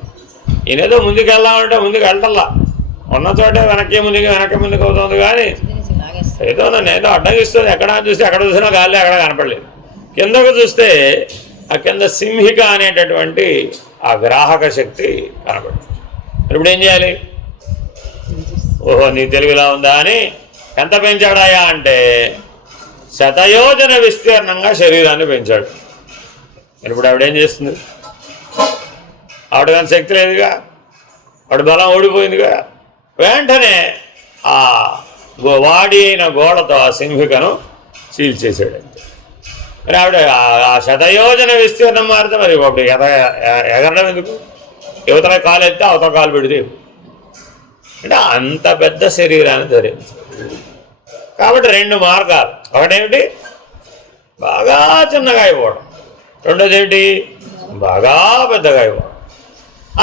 ఈయనేదో ముందుకు వెళ్దామంటే ముందుకు వెళ్ళటల్లా, ఉన్న చోటే వెనక్కి ముందుకు అవుతుంది. కానీ ఏదో నన్ను ఏదో అడ్డగిస్తుంది. ఎక్కడ చూస్తే ఎక్కడ చూసినా గాలి అక్కడ కనపడలేదు. కిందకు చూస్తే ఆ కింద సింహిక అనేటటువంటి ఆ గ్రాహక శక్తి కనపడుతుంది. ఇప్పుడు ఏం చేయాలి? ఓహో, నీ తెలివిలా ఉందా అని ఎంత పెంచాడాయా అంటే శతయోజన విస్తీర్ణంగా శరీరాన్ని పెంచాడు. ఇప్పుడు ఆవిడేం చేస్తుంది? ఆవిడ కానీ శక్తి లేదుగా, ఆవిడ బలం ఓడిపోయిందిగా. వెంటనే ఆ వాడి అయిన గోడతో ఆ సింహికను చీల్చేసాడు అంతే. మరి ఆవిడ ఆ శతయోజన విస్తీర్ణం మారితే మరి అప్పుడు ఎగరడం ఎందుకు? యువతల కాలు ఎత్తే అవతల కాలు పెడితే అంటే అంత పెద్ద శరీరాన్ని ధరించాడు. కాబట్టి 2 మార్గాలు. ఒకటేమిటి? బాగా చిన్నగా అయిపోవడం. రెండోది ఏమిటి? బాగా పెద్దగా అయిపోవడం.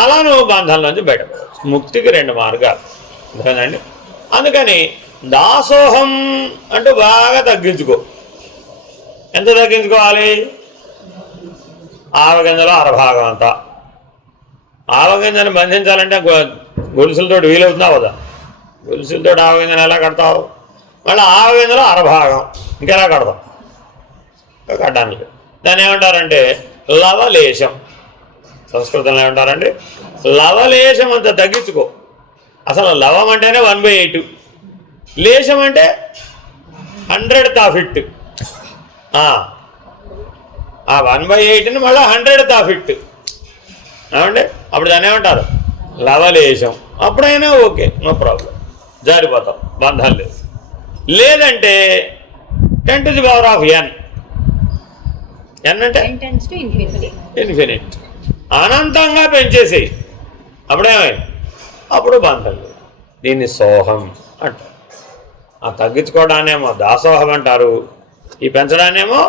అలా నువ్వు బంధంలోంచి బయటపడవచ్చు. ముక్తికి 2 మార్గాలు అంతేనండి. అందుకని దాసోహం అంటూ బాగా తగ్గించుకో. ఎంత తగ్గించుకోవాలి? ఆవగింజలో అరభాగం అంతా. ఆవగింజను బంధించాలంటే గొలుసులతో వీలవుతుందా కదా? గొలుసులతో ఆవగింజను ఎలా కడతావు? మళ్ళీ ఆవగింజలో అరభాగం ఇంకెలా కడతాం? కట్టడానికి దాన్ని ఏమంటారంటే లవలేశం. సంస్కృతంలో ఏమంటారండి, లవలేశం అంత తగ్గించుకో. అసలు లవం అంటేనే 1/8, లేశం అంటే 100th of it. ఆ 1/8ని మళ్ళీ 100th of it ఏమండి, అప్పుడు దాన్ని ఏమంటారు, లవలేశం. అప్పుడైనా ఓకే, నో ప్రాబ్లం, జారిపోతాం, బంధం లేదు. లేదంటే 10 to the power of n. n అంటే ఇన్ఫినిట్, అనంతంగా పెంచేసేయి. అప్పుడేమైంది, అప్పుడు బంధం లేదు. దీన్ని సోహం అంటారు. ఆ తగ్గించుకోవడాన్నేమో దాసోహం అంటారు, ఈ పెంచడాన్నేమో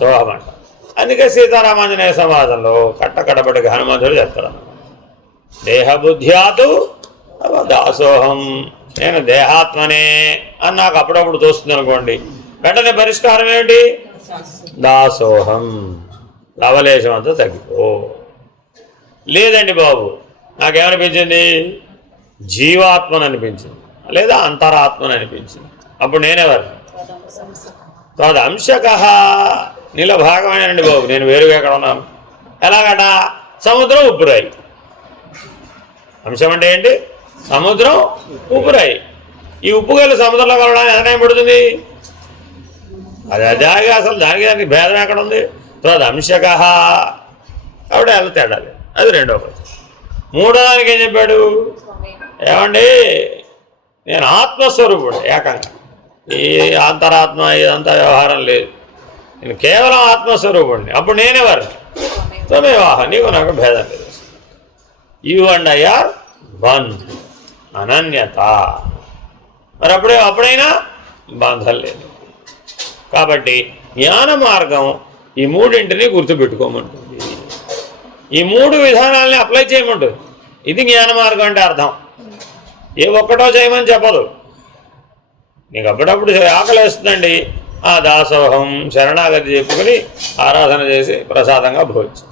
సోహం అంటారు. అందుకే సీతారామాంజనేయ సంవాదంలో కట్టకడబడికి హనుమంతుడు చెప్తాడు, దేహబుద్ధ్యాతు దాసోహం, నేను దేహాత్మనే అని నాకు అప్పుడప్పుడు తోస్తుంది అనుకోండి, వెంటనే పరిష్కారం ఏమిటి, దాసోహం, లవలేశం అంతా తగ్గిపో. లేదండి బాబు, నాకేమనిపించింది, జీవాత్మని అనిపించింది, లేదా అంతరాత్మని అనిపించింది, అప్పుడు నేనెవరు, తదంశక, నీలో భాగమేనండి బాబు, నేను వేరుగా ఎక్కడ ఉన్నాను. ఎలాగట, సముద్రం ఉప్పురాయి. అంశం అంటే ఏంటి, సముద్రం ఉప్పురాయి. ఈ ఉప్పు గల్లి సముద్రంలో కలవడానికి ఎంత టైం పడుతుంది, అది అదాగా అసలు దానికి భేదం ఎక్కడ ఉంది, తదంశక, కాబట్టి ఎలా తేడాలి, అది రెండో పద్ధతి. మూడో దానికి ఏం చెప్పాడు, ఏమండి నేను ఆత్మస్వరూపుడు, ఏకంగా ఈ అంతరాత్మ ఇదంతా వ్యవహారం లేదు, నేను కేవలం ఆత్మస్వరూపుడిని. అప్పుడు నేనెవరు, త్వమేవాహ, నీకు నాకు భేదం లేదు. You and I are one, అనన్యత. మరి అప్పుడైనా బంధం లేదు. కాబట్టి జ్ఞాన మార్గం ఈ మూడింటిని గుర్తుపెట్టుకోమంటుంది, ఈ మూడు విధానాలని అప్లై చేయమంటుంది. ఇది జ్ఞాన మార్గం అంటే అర్థం. ఏ ఒక్కటో చేయమని చెప్పదు. నీకు అప్పుడప్పుడు ఆకలి వేస్తుందండి, ఆ దాసోహం శరణాగతి చెప్పుకుని ఆరాధన చేసి ప్రసాదంగా భోజనం.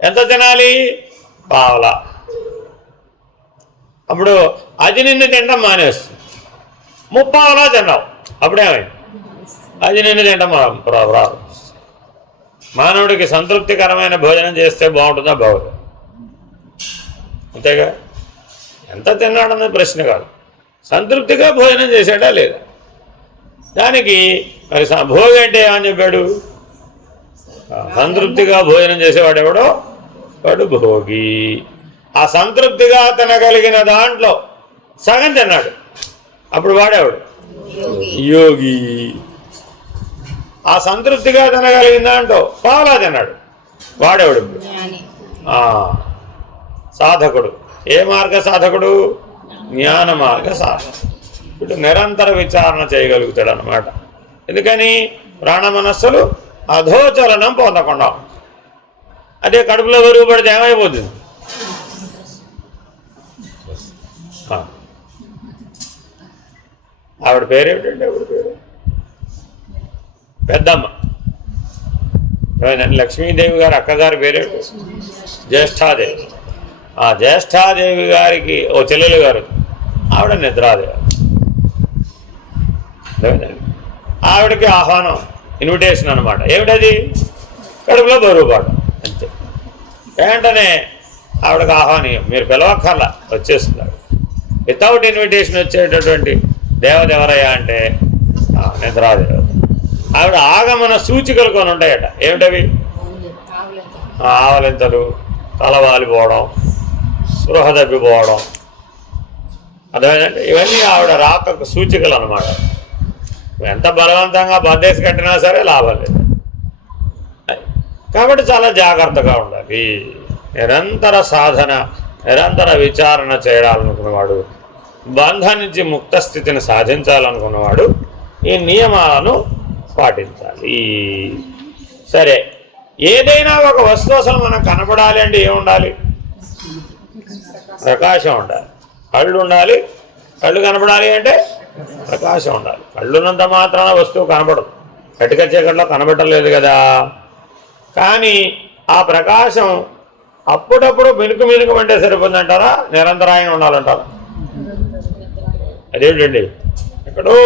ఎంత తినాలి, పావలా. అప్పుడు అది నిన్ను తినడం మానేస్తుంది, ముప్పావలా తిన్నావు, అప్పుడేమైంది, అది నిన్ను తినడం రాదు. మానవుడికి సంతృప్తికరమైన భోజనం చేస్తే బాగుంటుందా, బాగుంటుంది, అంతేగా. ఎంత తిన్నాడన్నది ప్రశ్న కాదు, సంతృప్తిగా భోజనం చేసాడా లేదా. దానికి మరి భోగి అంటే ఏమని చెప్పాడు, సంతృప్తిగా భోజనం చేసేవాడు ఎవడో వాడు భోగి. ఆ సంతృప్తిగా తినగలిగిన దాంట్లో సగం తిన్నాడు, అప్పుడు వాడేవాడు యోగి. ఆ సంతృప్తిగా తినగలిగిన దాంట్లో పావలా తిన్నాడు, వాడేవాడు సాధకుడు. ఏ మార్గ సాధకుడు, జ్ఞాన మార్గ సాధకుడు. ఇప్పుడు నిరంతర విచారణ చేయగలుగుతాడు అన్నమాట. ఎందుకని, ప్రాణమనస్సులు అధోచలనం పొందకుండా. అదే కడుపులో బరువు పడితే ఏమైపోతుంది, ఆవిడ పేరేమిటండి, ఆవిడ పేరు పెద్దమ్మ, లక్ష్మీదేవి గారి అక్కగారి పేరేమిటి, జ్యేష్ఠాదేవి. ఆ జ్యేష్ఠాదేవి గారికి ఓ చెల్లెలు గారు, ఆవిడ నిద్రాదేవి. ఆవిడకి ఆహ్వానం, ఇన్విటేషన్ అనమాట. ఏమిటది, కడుపులో బరువు పాటు, అంతే. వెంటనే ఆవిడకి ఆహ్వానీయం, మీరు పిలవక్కర్లా, వచ్చేస్తున్నారు. వితౌట్ ఇన్విటేషన్ వచ్చేటటువంటి దేవదేవరయ్య అంటే నిద్రాదేవి. ఆవిడ ఆగమన సూచికలు కొన్ని ఉంటాయట. ఏమిటవి, ఆవలింతలు, తలవాలిపోవడం, స్పృహ తప్పిపోవడం, అర్థమైందంటే ఇవన్నీ ఆవిడ రాకకు సూచికలు అన్నమాట. ఎంత బలవంతంగా బద్దేసి కట్టినా సరే లాభం లేదు. కాబట్టి చాలా జాగ్రత్తగా ఉండాలి. నిరంతర సాధన, నిరంతర విచారణ చేయాలనుకున్నవాడు, బంధం నుంచి ముక్త స్థితిని సాధించాలనుకున్నవాడు ఈ నియమాలను పాటించాలి. సరే, ఏదైనా ఒక వస్తువు అసలు మనకు కనపడాలి అంటే ఏముండాలి, ప్రకాశం ఉండాలి. కళ్ళు ఉండాలి, కళ్ళు కనపడాలి అంటే ప్రకాశం ఉండాలి. కళ్ళున్నంత మాత్రాన వస్తువు కనపడదు, కటిక చీకట్లో కనబడలేదు కదా. కానీ ఆ ప్రకాశం అప్పుడప్పుడు మినుకు అంటే సరిపోతుందంటారా, నిరంతరాయంగా ఉండాలంటారా? అదేంటండి, ఎక్కడో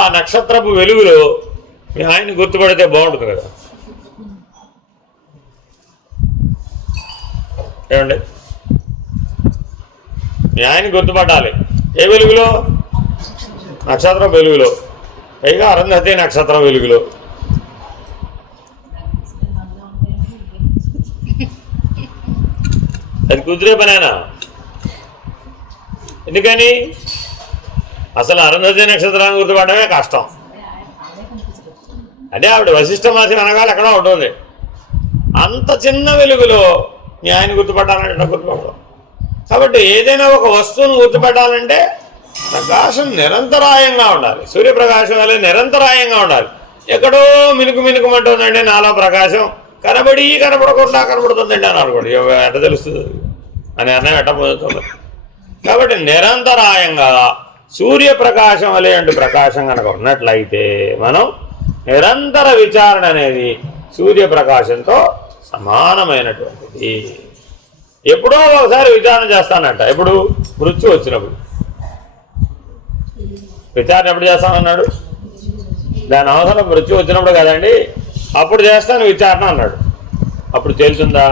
ఆ నక్షత్రపు వెలుగులో మీ ఆయన్ని గుర్తుపడితే బాగుంటుంది కదా. ఏమండి? న్యాయాన్ని గుర్తుపట్టాలి. ఏ వెలుగులో? నక్షత్రం వెలుగులో, పైగా అరుంధతి నక్షత్రం వెలుగులో. అది కుదిరే పనేనా? ఎందుకని? అసలు అరుంధతి నక్షత్రాన్ని గుర్తుపడమే కష్టం. అదే ఆవిడ వశిష్ఠ మాసి అనగాలి ఎక్కడో ఉంటుంది. అంత చిన్న వెలుగులో న్యాయాన్ని గుర్తుపట్టాలంటే గుర్తుపడతాం. కాబట్టి ఏదైనా ఒక వస్తువును గుర్తుపట్టాలంటే ప్రకాశం నిరంతరాయంగా ఉండాలి. సూర్యప్రకాశం వల్ల నిరంతరాయంగా ఉండాలి. ఎక్కడో మినుకుమంటుందండి నాలో ప్రకాశం, కనపడకుండా కనబడుతుందండి అని అనుకోండి, ఎట్ట తెలుస్తుంది అని అన్నం ఎట్ట పొందుతుంది. కాబట్టి నిరంతరాయంగా సూర్యప్రకాశం అనేటువంటి ప్రకాశం కనుక ఉన్నట్లయితే మనం నిరంతర విచారణ అనేది సూర్యప్రకాశంతో సమానమైనటువంటిది. ఎప్పుడో ఒకసారి విచారణ చేస్తానంట. ఎప్పుడు? మృత్యు వచ్చినప్పుడు. విచారణ ఎప్పుడు చేస్తానన్నాడు? దాని అవసరం మృత్యు వచ్చినప్పుడు కదండి. అప్పుడు చేస్తాను విచారణ అన్నాడు. అప్పుడు తేలుతుందా?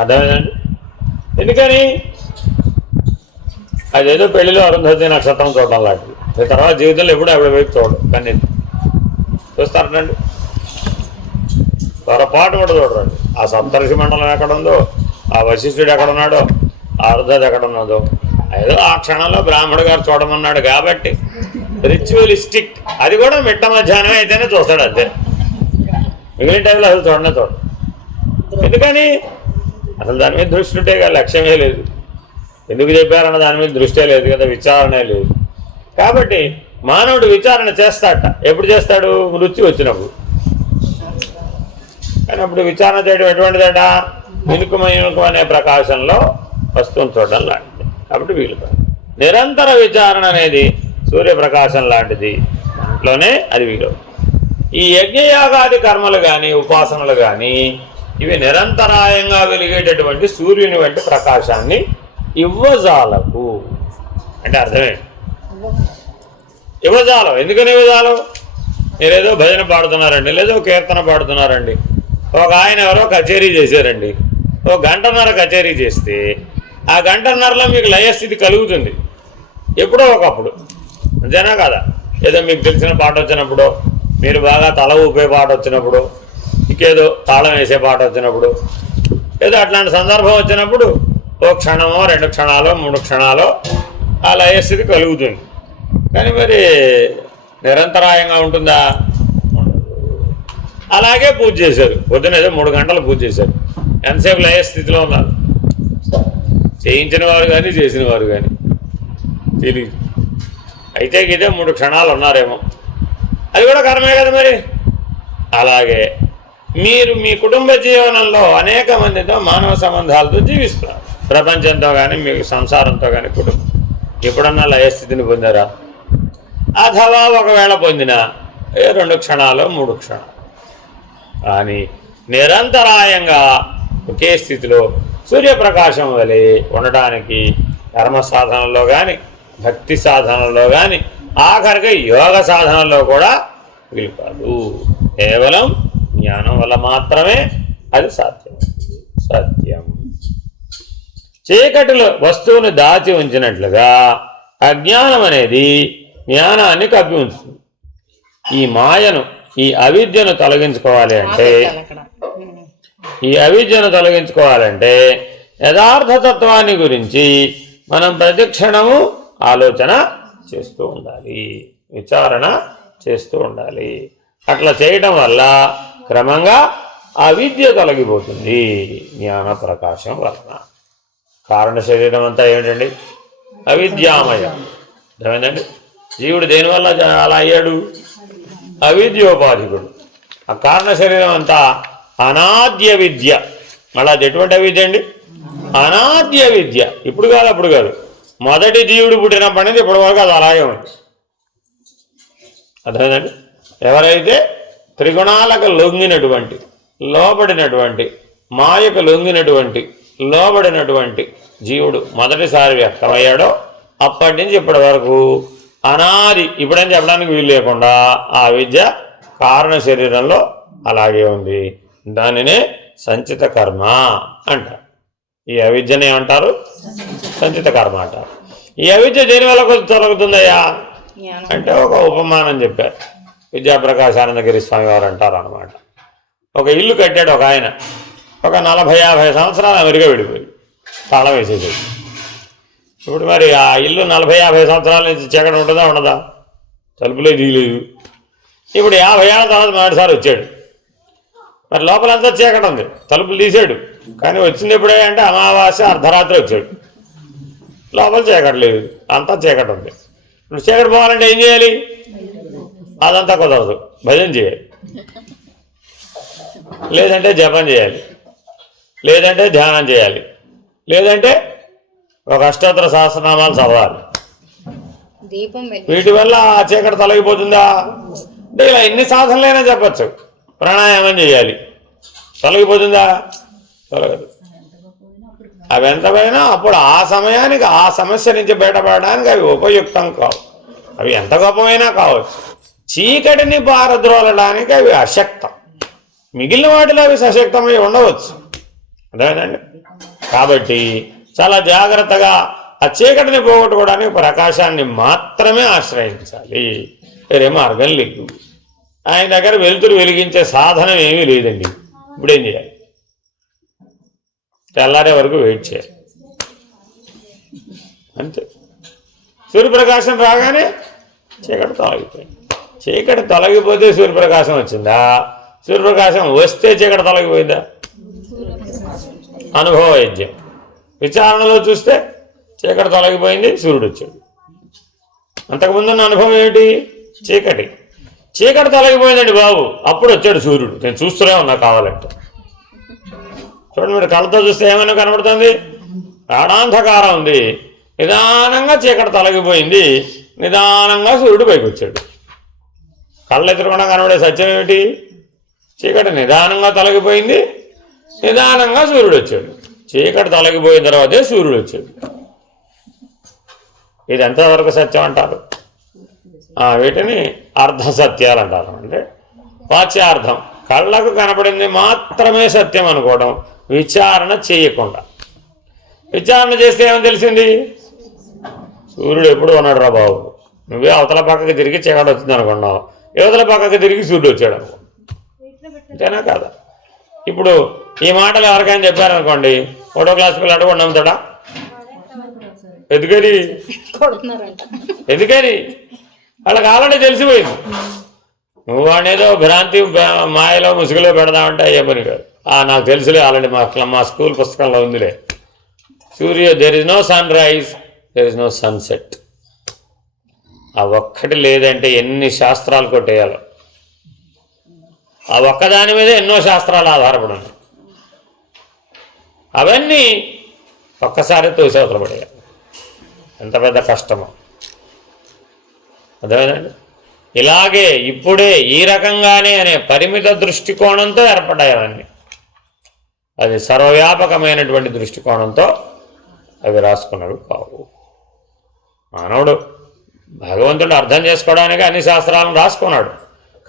అర్థమైందండి? ఎందుకని? అదేదో పెళ్లిలో అరుంధతి నక్షత్రం చూడడం లాంటిది. తర్వాత జీవితంలో ఎప్పుడు ఆవిడ వైపు చూడడం, కానీ చూస్తారండి. పొరపాటు కూడా చూడరండి. ఆ సప్తర్షి మండలం ఎక్కడుందో, ఆ వశిష్ఠుడు ఎక్కడున్నాడో, ఆ అరుంధతి ఎక్కడున్నదో, ఏదో ఆ క్షణంలో బ్రాహ్మణుడు గారు చూడమన్నాడు కాబట్టి రిచువలిస్టిక్. అది కూడా మిట్ట మధ్యాహ్నం అయితేనే చూస్తాడు అంతే. మిగిలిన టైంలో అసలు చూడడు. ఎందుకని? అసలు దాని మీద దృష్టి ఉంటే కదా, లక్ష్యమే లేదు. ఎందుకు చెప్పారన్న దాని మీద దృష్టే లేదు కదా, విచారణే లేదు. కాబట్టి మానవుడు విచారణ చేస్తాడట. ఎప్పుడు చేస్తాడు? మృత్యు వచ్చినప్పుడు. కానీ అప్పుడు విచారణ చేయడం ఎటువంటిదట? మినుకు అనే ప్రకాశంలో వస్తువును చూడడం లాంటిది. కాబట్టి వీలు నిరంతర విచారణ అనేది సూర్యప్రకాశం లాంటిది. దాంట్లోనే అది వీలు. ఈ యజ్ఞయాగాది కర్మలు కానీ ఉపాసనలు కానీ ఇవి నిరంతరాయంగా వెలిగేటటువంటి సూర్యుని వంటి ప్రకాశాన్ని ఇవ్వజాలకు. అంటే అర్థమే ఇవ్వజాలం. ఎందుకని ఇవ్వజాలం? మీరేదో భజన పాడుతున్నారండి, లేదో కీర్తన పాడుతున్నారండి. ఒక ఆయన ఎవరో కచేరీ చేశారండి. ఓ గంటన్నర కచేరీ చేస్తే ఆ గంటన్నరలో మీకు లయస్థితి కలుగుతుంది ఎప్పుడో ఒకప్పుడు, అంతేనా కదా? ఏదో మీకు తెలిసిన పాట వచ్చినప్పుడు, మీరు బాగా తల ఊపే పాట వచ్చినప్పుడు, ఇంకేదో తాళం వేసే పాట వచ్చినప్పుడు, ఏదో అట్లాంటి సందర్భం వచ్చినప్పుడు ఓ క్షణమో 2 క్షణాలో 3 క్షణాలో ఆ లయస్థితి కలుగుతుంది. కానీ మరి నిరంతరాయంగా ఉంటుందా? అలాగే పూజ చేశారు. పొద్దున ఏదో 3 గంటలు పూజ చేశారు. ఎంతసేపు లయస్థితిలో ఉన్నారు? చేయించిన వారు కానీ చేసిన వారు కానీ తెలియదు. అయితే ఇదే 3 క్షణాలు ఉన్నారేమో, అది కూడా కర్మే కదా మరి. అలాగే మీరు మీ కుటుంబ జీవనంలో అనేక మందితో మానవ సంబంధాలతో జీవిస్తున్నారు. ప్రపంచంతో కానీ మీకు సంసారంతో కానీ కుటుంబం. ఎప్పుడన్నా లయస్థితిని పొందారా? అథవా ఒకవేళ పొందినా 2 క్షణాలు 3 క్షణాలు. కానీ నిరంతరాయంగా ఒకే స్థితిలో సూర్యప్రకాశం వలె ఉండడానికి కర్మ సాధనలో కానీ భక్తి సాధనలో కానీ ఆఖరికి యోగ సాధనలో కూడా వీలు కాదు. కేవలం జ్ఞానం వల్ల మాత్రమే అది సాధ్యం. సత్యం. చీకటిలో వస్తువును దాచి ఉంచినట్లుగా అజ్ఞానం అనేది జ్ఞానాన్ని కప్పి ఉంచుతుంది. ఈ మాయను, ఈ అవిద్యను తొలగించుకోవాలి అంటే యథార్థతత్వాన్ని గురించి మనం ప్రతిక్షణము ఆలోచన చేస్తూ ఉండాలి, విచారణ చేస్తూ ఉండాలి. అట్లా చేయటం వల్ల క్రమంగా అవిద్య తొలగిపోతుంది జ్ఞాన ప్రకాశం వలన. కారణ శరీరం అంతా ఏమిటండి? అవిద్యామయం. అర్థమైందండి? జీవుడు దేనివల్ల అలా అయ్యాడు? అవిద్యోపాధికుడు. ఆ కారణ శరీరం అంతా అనాద్య విద్య. మళ్ళీ అది ఎటువంటి అవిద్య అండి? అనాద్య విద్య. ఇప్పుడు కాదు అప్పుడు కాదు, మొదటి జీవుడు పుట్టినప్పటి నుంచి ఇప్పటి వరకు అది అలాగే ఉంది. అర్థమైందండి? ఎవరైతే త్రిగుణాలకు లొంగినటువంటి, లోబడినటువంటి, మాయకు లొంగినటువంటి, లోబడినటువంటి జీవుడు మొదటిసారి వ్యక్తమయ్యాడో అప్పటి నుంచి ఇప్పటి వరకు అనాది, ఇప్పుడని చెప్పడానికి వీలు లేకుండా ఆ విద్య కారణ శరీరంలో అలాగే ఉంది. దానినే సంచిత కర్మ అంటారు. ఈ అవిద్యని ఏమంటారు? సంచిత కర్మ అంటారు. ఈ అవిద్య దేనివల్ల తొలగుతుందయ్యా అంటే ఒక ఉపమానం చెప్పారు. విద్యాప్రకాశానందగిరి స్వామి వారు అంటారు అన్నమాట. ఒక ఇల్లు కట్టాడు ఒక ఆయన. ఒక 40-50 సంవత్సరాలు అమెరికా వెళ్ళిపోయి తాళం వేసేసేది. ఇప్పుడు మరి ఆ ఇల్లు 40-50 సంవత్సరాల నుంచి చీకటి ఉంటుందా ఉండదా? తలుపులే తీయలేదు. ఇప్పుడు 50 ఏళ్ళ తర్వాత మొదటిసారి వచ్చాడు. మరి లోపలంతా చీకటి ఉంది, తలుపులు తీసాడు. కానీ వచ్చింది ఎప్పుడే అంటే అమావాస్య అర్ధరాత్రి వచ్చాడు. లోపల చీకటి లేదు, అంతా చీకటి ఉంది. ఇప్పుడు చీకటి పోవాలంటే ఏం చేయాలి? అదంతా కుదరదు, భజన చేయాలి, లేదంటే జపం చేయాలి, లేదంటే ధ్యానం చేయాలి, లేదంటే ఒక అష్టోత్తర సహస్రనామాలు చదవాలి. వీటి వల్ల ఆ చీకటి తొలగిపోతుందా అంటే ఇలా ఎన్ని సాధనలైనా చెప్పచ్చు. ప్రాణాయామం చేయాలి, తొలగిపోతుందా? తొలగదు. అవి ఎంతమైనా అప్పుడు ఆ సమయానికి ఆ సమస్య నుంచి బయటపడడానికి అవి ఉపయుక్తం కావు. అవి ఎంత గొప్పమైనా కావచ్చు. చీకటిని పారద్రోలడానికి అవి అశక్తం. మిగిలిన వాటిలో అవి సశక్తమై ఉండవచ్చు. అదేనండి. కాబట్టి చాలా జాగ్రత్తగా ఆ చీకటిని పోగొట్టుకోవడానికి ప్రకాశాన్ని మాత్రమే ఆశ్రయించాలి. వేరే మార్గం లేదు. ఆయన దగ్గర వెలుతురు వెలిగించే సాధనం ఏమీ లేదండి. ఇప్పుడేం చేయాలి? తెల్లారే వరకు వెయిట్ చేయాలి, అంతే. సూర్యప్రకాశం రాగానే చీకటి తొలగిపోయింది. చీకటి తొలగిపోతే సూర్యప్రకాశం వచ్చిందా? సూర్యప్రకాశం వస్తే చీకటి తొలగిపోయిందా? అనుభవ వైద్యం. విచారణలో చూస్తే చీకటి తొలగిపోయింది, సూర్యుడు వచ్చాడు. అంతకుముందున్న అనుభవం ఏమిటి? చీకటి. చీకటి తొలగిపోయిందండి బాబు, అప్పుడు వచ్చాడు సూర్యుడు. నేను చూస్తూనే ఉన్నా కావాలంటే. చూడండి, మీరు కళ్ళతో చూస్తే ఏమైనా కనబడుతుంది? గాఢాంధకారం ఉంది, నిదానంగా చీకటి తొలగిపోయింది, నిదానంగా సూర్యుడు పైకి వచ్చాడు. కళ్ళు ఎదురుకుండా కనబడే సత్యం ఏమిటి? చీకటి నిదానంగా తొలగిపోయింది, నిదానంగా సూర్యుడు వచ్చాడు. చీకటి తొలగిపోయిన తర్వాతే సూర్యుడు వచ్చాడు. ఇది ఎంతవరకు సత్యం అంటారు? వీటిని అర్ధసత్యాలు అంటారు. అంటే వాచ్యార్థం, కళ్ళకు కనపడింది మాత్రమే సత్యం అనుకోవడం, విచారణ చేయకుండా. విచారణ చేస్తే ఏమని తెలిసింది? సూర్యుడు ఎప్పుడు ఉన్నాడు రా బాబు, నువ్వే అవతల పక్కకి తిరిగి చీకటి వచ్చింది అనుకున్నావు, యువతల పక్కకి తిరిగి సూర్యుడు వచ్చాడు అనుకో. అంతేనా కాదా? ఇప్పుడు ఈ మాటలు ఎవరికైనా చెప్పారనుకోండి, 3వ క్లాస్ పిల్లడు కూడా నమ్ముతాడా? ఎందుకని వాళ్ళకి ఆల్రెడీ తెలిసిపోయింది. నువ్వు వాడేదో భ్రాంతి మాయలో ముసుగులో పెడదామంటే అయ్యే పని కాదు. నాకు తెలుసులే, ఆల్రెడీ మా స్కూల్ పుస్తకంలో ఉందిలే. There is no sunrise, there is no sunset. ఆ ఒక్కటి లేదంటే ఎన్ని శాస్త్రాలు కొట్టేయాలో. ఆ ఒక్కదాని మీద ఎన్నో శాస్త్రాలు ఆధారపడి ఉన్నాయి. అవన్నీ ఒక్కసారి తోసేవతల పడేయాలి. ఎంత పెద్ద కష్టమో అదేనండి. ఇలాగే ఇప్పుడే ఈ రకంగానే అనే పరిమిత దృష్టికోణంతో ఏర్పడ్డాయి అవన్నీ. అది సర్వవ్యాపకమైనటువంటి దృష్టికోణంతో అవి రాసుకున్నవి కావు. మానవుడు భగవంతుడు అర్థం చేసుకోవడానికి అన్ని శాస్త్రాలను రాసుకున్నాడు.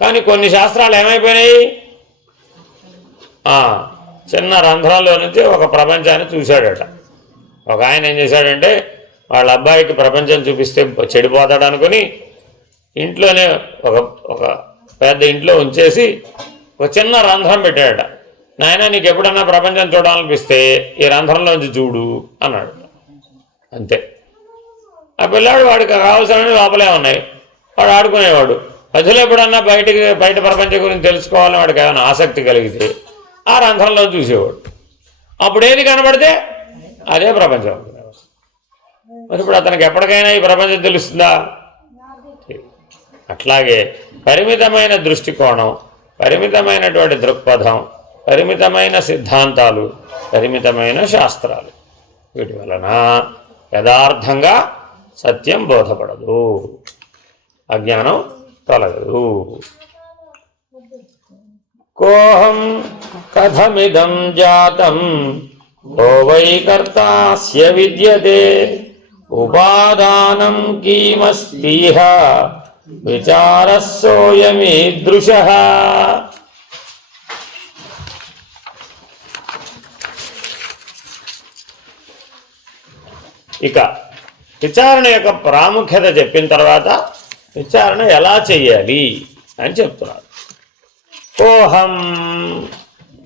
కానీ కొన్ని శాస్త్రాలు ఏమైపోయినాయి? చిన్న రంధ్రంలో నుంచి ఒక ప్రపంచాన్ని చూశాడట. ఒక ఆయన ఏం చేశాడంటే, వాళ్ళ అబ్బాయికి ప్రపంచం చూపిస్తే చెడిపోతాడు అనుకుని ఇంట్లోనే ఒక పెద్ద ఇంట్లో ఉంచేసి ఒక చిన్న రంధ్రం పెట్టాడట. నాయన, నీకు ఎప్పుడన్నా ప్రపంచం చూడాలనిపిస్తే ఈ రంధ్రంలోంచి చూడు అన్నాడు. అంతే. ఆ పిల్లాడు వాడికి కావాల్సినవి లోపలే ఉన్నాయి, వాడు ఆడుకునేవాడు. మధ్యలో ఎప్పుడన్నా బయట ప్రపంచం గురించి తెలుసుకోవాలని వాడికి ఏమైనా ఆసక్తి కలిగితే ఆ రంధ్రంలో చూసేవాడు. అప్పుడు ఏది కనబడితే అదే ప్రపంచం అనుకునేవాడు. మరి ఇప్పుడు అతనికి ఎప్పటికైనా ఈ ప్రపంచం తెలుస్తుందా? అట్లాగే పరిమితమైన దృష్టికోణం, పరిమితమైనటువంటి దృక్పథం, పరిమితమైన సిద్ధాంతాలు, పరిమితమైన శాస్త్రాలు, వీటి వలన యథార్థంగా సత్యం బోధపడదు, అజ్ఞానం తొలగదు. కోహం కథమిదం జాతం కో వై కర్తాస్య విద్యతే ఉపాదానం కీమస్తిహ విచారస్సోయమీదృశః. ఇక విచారణ యొక్క ప్రాముఖ్యత చెప్పిన తర్వాత విచారణ ఎలా చెయ్యాలి అని చెప్తున్నారు. కోహం,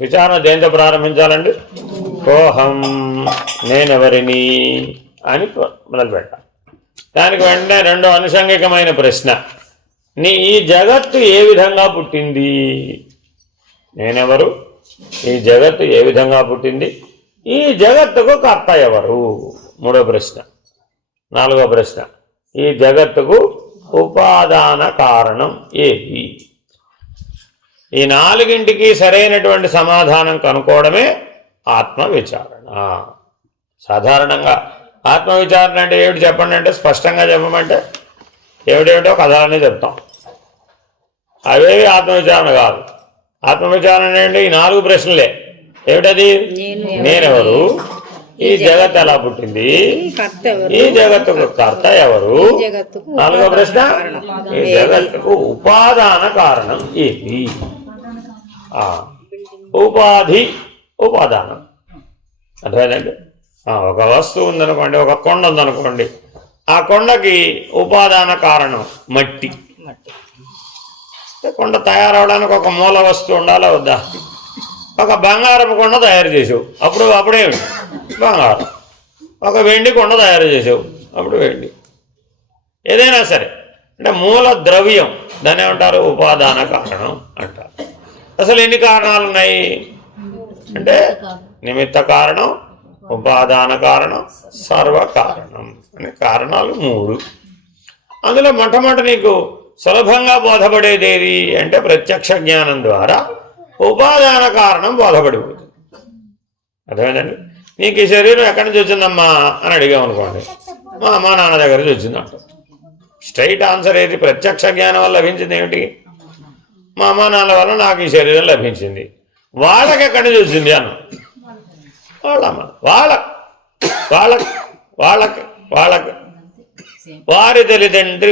విచారణ దేంతో ప్రారంభించాలండి? కోహం, నేనెవరిని అని మొదలుపెట్టాలి. దానికి వెంటనే రెండో అనుషంగికమైన ప్రశ్న, ఈ జగత్తు ఏ విధంగా పుట్టింది? నేనెవరు? ఈ జగత్తు ఏ విధంగా పుట్టింది? ఈ జగత్తుకు కర్త ఎవరు? మూడో ప్రశ్న. నాలుగో ప్రశ్న, ఈ జగత్తుకు ఉపాదాన కారణం ఏది? ఈ నాలుగింటికి సరైనటువంటి సమాధానం కనుక్కోవడమే ఆత్మవిచారణ. సాధారణంగా ఆత్మవిచారణ అంటే ఏమిటి చెప్పండి అంటే, స్పష్టంగా చెప్పమంటే ఏమిటేమిటో కథలన్నీ చెప్తాం. అవేవి ఆత్మవిచారణ కాదు. ఆత్మవిచారణ అంటే ఈ 4 ప్రశ్నలే. ఏమిటది? నేనెవరు? ఈ జగత్ ఎలా పుట్టింది? ఈ జగత్తుకు కర్త ఎవరు? నాలుగో ప్రశ్న, ఈ జగత్తుకు ఉపాదాన కారణం ఏది? ఉపాధి, ఉపాదానం. అర్థమైందండి? ఒక వస్తువు ఉందనుకోండి, ఒక కొండ ఉందనుకోండి, ఆ కొండకి ఉపాదాన కారణం మట్టి. కొండ తయారవడానికి ఒక మూల వస్తువు ఉండాలా వద్దా? ఒక బంగారపు కొండ తయారు చేసావు, అప్పుడేమిటి? బంగారం. ఒక వెండి కొండ తయారు చేసావు, అప్పుడు వెండి. ఏదైనా సరే అంటే మూల ద్రవ్యం, దాన్ని ఏమంటారు? ఉపాదాన కారణం అంటారు. అసలు ఎన్ని కారణాలు ఉన్నాయి అంటే, నిమిత్త కారణం, ఉపాదాన కారణం, సర్వకారణం అనే కారణాలు 3. అందులో మొట్టమొదటి నీకు సులభంగా బోధపడేది ఏది అంటే, ప్రత్యక్ష జ్ఞానం ద్వారా ఉపాదాన కారణం బోధపడిపోతుంది. అర్థమైందండి? నీకు ఈ శరీరం ఎక్కడి నుంచి వచ్చిందమ్మా అని అడిగామనుకోండి, మా అమ్మా నాన్న దగ్గర నుంచి వచ్చిందంట. స్ట్రైట్ ఆన్సర్ ఏది? ప్రత్యక్ష జ్ఞానం వల్ల లభించింది ఏమిటి? మా అమ్మా నాన్న వల్ల నాకు ఈ శరీరం లభించింది. వాళ్ళకి ఎక్కడి నుంచి వచ్చింది అన్న, వాళ్ళమ్మ, వాళ్ళకి వారి తల్లిదండ్రి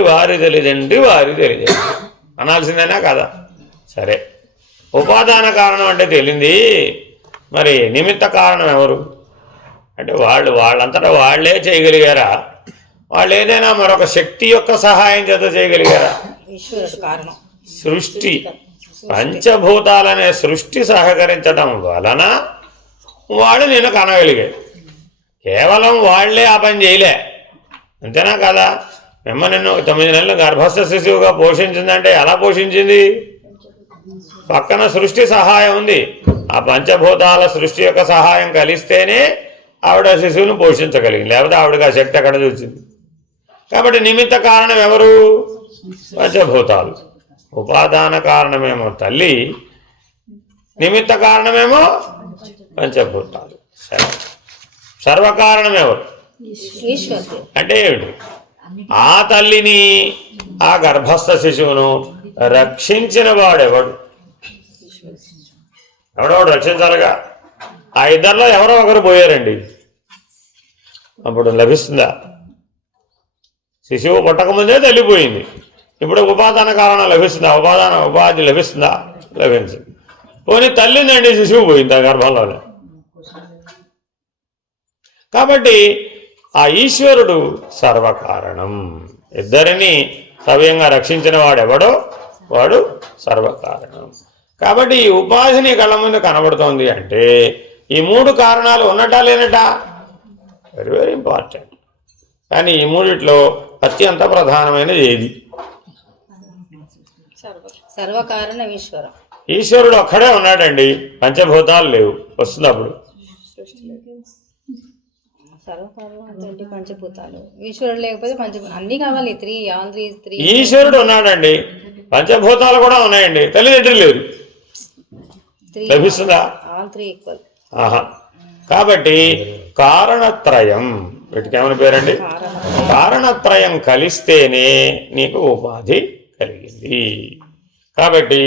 అనాల్సిందేనా కదా? సరే, ఉపాదాన కారణం అంటే తెలియంది. మరి నిమిత్త కారణం ఎవరు అంటే, వాళ్ళంతటా వాళ్లే చేయగలిగారా? వాళ్ళు ఏదైనా మరొక శక్తి యొక్క సహాయం చేత చేయగలిగారా? సృష్టి, పంచభూతాలనే సృష్టి సహకరించడం వలన వాడు నిన్ను కనగలిగాడు. కేవలం వాళ్లే ఆ పని చేయలే, అంతేనా కదా? నిన్ను 9 నెలలు గర్భస్థ శిశువుగా పోషించిందంటే ఎలా పోషించింది? పక్కన సృష్టి సహాయం ఉంది. ఆ పంచభూతాల సృష్టి యొక్క సహాయం కలిస్తేనే ఆవిడ శిశువును పోషించగలిగింది, లేకపోతే ఆవిడకి ఆ శక్తి ఎక్కడ వచ్చింది? కాబట్టి నిమిత్త కారణం ఎవరు? పంచభూతాలు. ఉపాదాన కారణమేమో తల్లి, నిమిత్త కారణమేమో పంచభూతాలు. సరే, సర్వకారణం ఎవరు అంటే ఏమిటి? ఆ తల్లిని, ఆ గర్భస్థ శిశువును రక్షించిన వాడెవడు? ఎవడెవడు రక్షించాలిగా. ఆ ఇద్దరిలో ఎవరో ఒకరు పోయారండి, అప్పుడు లభిస్తుందా? శిశువు పుట్టకముందే తల్లిపోయింది, ఇప్పుడు ఉపాదాన కారణం లభిస్తుందా? ఉపాధి లభిస్తుందా? లభించింది. పోనీ తల్లిందండి, శిశువు పోయింది ఆ గర్భంలోనే. కాబట్టి ఆ ఈశ్వరుడు సర్వకారణం. ఇద్దరిని సవ్యంగా రక్షించిన వాడెవడో వాడు సర్వకారణం. కాబట్టి ఈ ఉపాధిని కళ్ళ ముందు కనబడుతోంది అంటే ఈ 3 కారణాలు ఉన్నటా లేనటా? Very very important. కానీ ఈ 3ట్లో అత్యంత ప్రధానమైనది ఏది? సర్వకారణం ఈశ్వరం. ఈశ్వరుడు ఒక్కడే ఉన్నాడండి, పంచభూతాలు లేవు. వస్తుంది అప్పుడు. సర్వకారణం అంటే పంచభూతాలు, ఈశ్వరుడు లేకపోతే అన్ని కావాలి. 3 ఈశ్వరుడు ఉన్నాడండి, పంచభూతాలు కూడా ఉన్నాయండి, తల్లిదండ్రులు లేరు. లభిస్తుందా? ఆహా. కాబట్టి కారణత్రయం, వీటికి ఏమని పేరండి? కారణత్రయం కలిస్తేనే నీకు ఉపాధి కలిగింది. కాబట్టి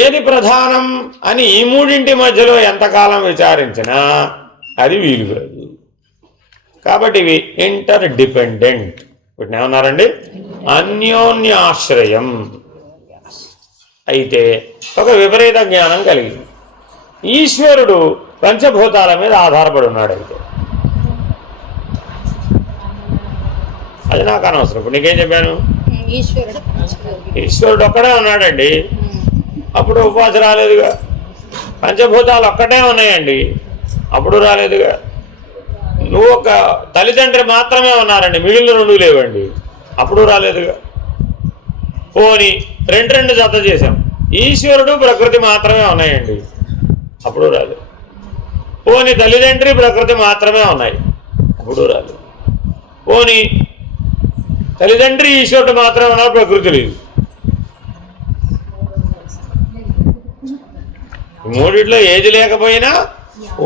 ఏది ప్రధానం అని ఈ 3 మధ్యలో ఎంతకాలం విచారించినా అది వీలు కాదు. కాబట్టి ఇవి ఇంటర్ డిపెండెంట్. వీటిని ఏమన్నారండి? అన్యోన్యాశ్రయం. అయితే ఒక విపరీత జ్ఞానం కలిగింది. ఈశ్వరుడు పంచభూతాల మీద ఆధారపడి ఉన్నాడు. అయితే అది నాకు అనవసరం. ఇప్పుడు నీకేం చెప్పాను? ఈశ్వరుడు ఈశ్వరుడు ఒక్కడే ఉన్నాడండి, అప్పుడు ఉపాధి రాలేదుగా. పంచభూతాలు ఒక్కటే ఉన్నాయండి, అప్పుడు రాలేదుగా. నువ్వు ఒక తల్లిదండ్రి మాత్రమే ఉన్నారండి, మిగిలిన రెండు లేవండి, అప్పుడు రాలేదుగా. పోని రెండు జత చేశాం, ఈశ్వరుడు ప్రకృతి మాత్రమే ఉన్నాయండి, అప్పుడు రాలేదు. పోని తల్లిదండ్రి ప్రకృతి మాత్రమే ఉన్నాయి, అప్పుడు రాలేదు. పోని తల్లిదండ్రి ఈశ్వరుడు మాత్రమే ఉన్నారు, ప్రకృతి లేదు. మూడిట్లో ఏది లేకపోయినా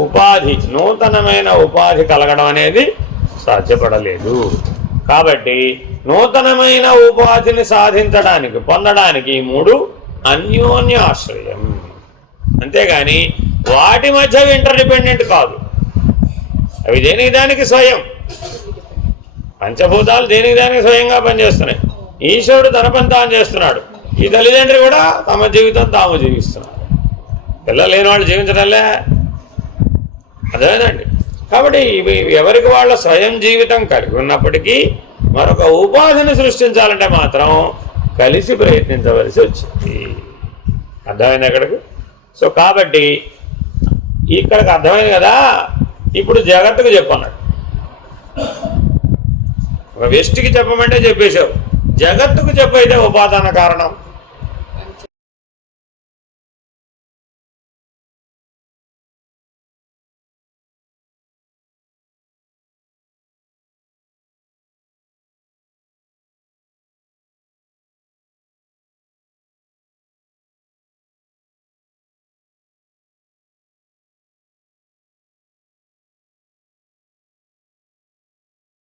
ఉపాధి, నూతనమైన ఉపాధి కలగడం అనేది సాధ్యపడలేదు. కాబట్టి నూతనమైన ఉపాధిని సాధించడానికి, పొందడానికి ఈ మూడు అన్యోన్య ఆశ్రయం, అంతేగాని వాటి మధ్య ఇంటర్డిపెండెంట్ కాదు. అవి దేనికి దానికి స్వయం, పంచభూతాలు దేనికి దానికి స్వయంగా పనిచేస్తున్నాయి. ఈశ్వరుడు తన పని తాను చేస్తున్నాడు, ఈ తల్లిదండ్రి కూడా తమ జీవితం తాము జీవిస్తున్నారు. పిల్లలు లేని వాళ్ళు జీవించడంలే, అదేనండి. కాబట్టి ఇవి ఎవరికి వాళ్ళ స్వయం జీవితం కలిగి ఉన్నప్పటికీ మరొక ఉపాధిని సృష్టించాలంటే మాత్రం కలిసి ప్రయత్నించవలసి వచ్చింది. అర్థమైంది ఎక్కడికి? సో కాబట్టి ఇక్కడికి అర్థమైంది కదా. ఇప్పుడు జగత్తుకు చెప్పన్నాడు, ఒక వ్యష్టికి చెప్పమంటే చెప్పేశావు, జగత్తుకు చెప్పైతే ఉపాదాన కారణం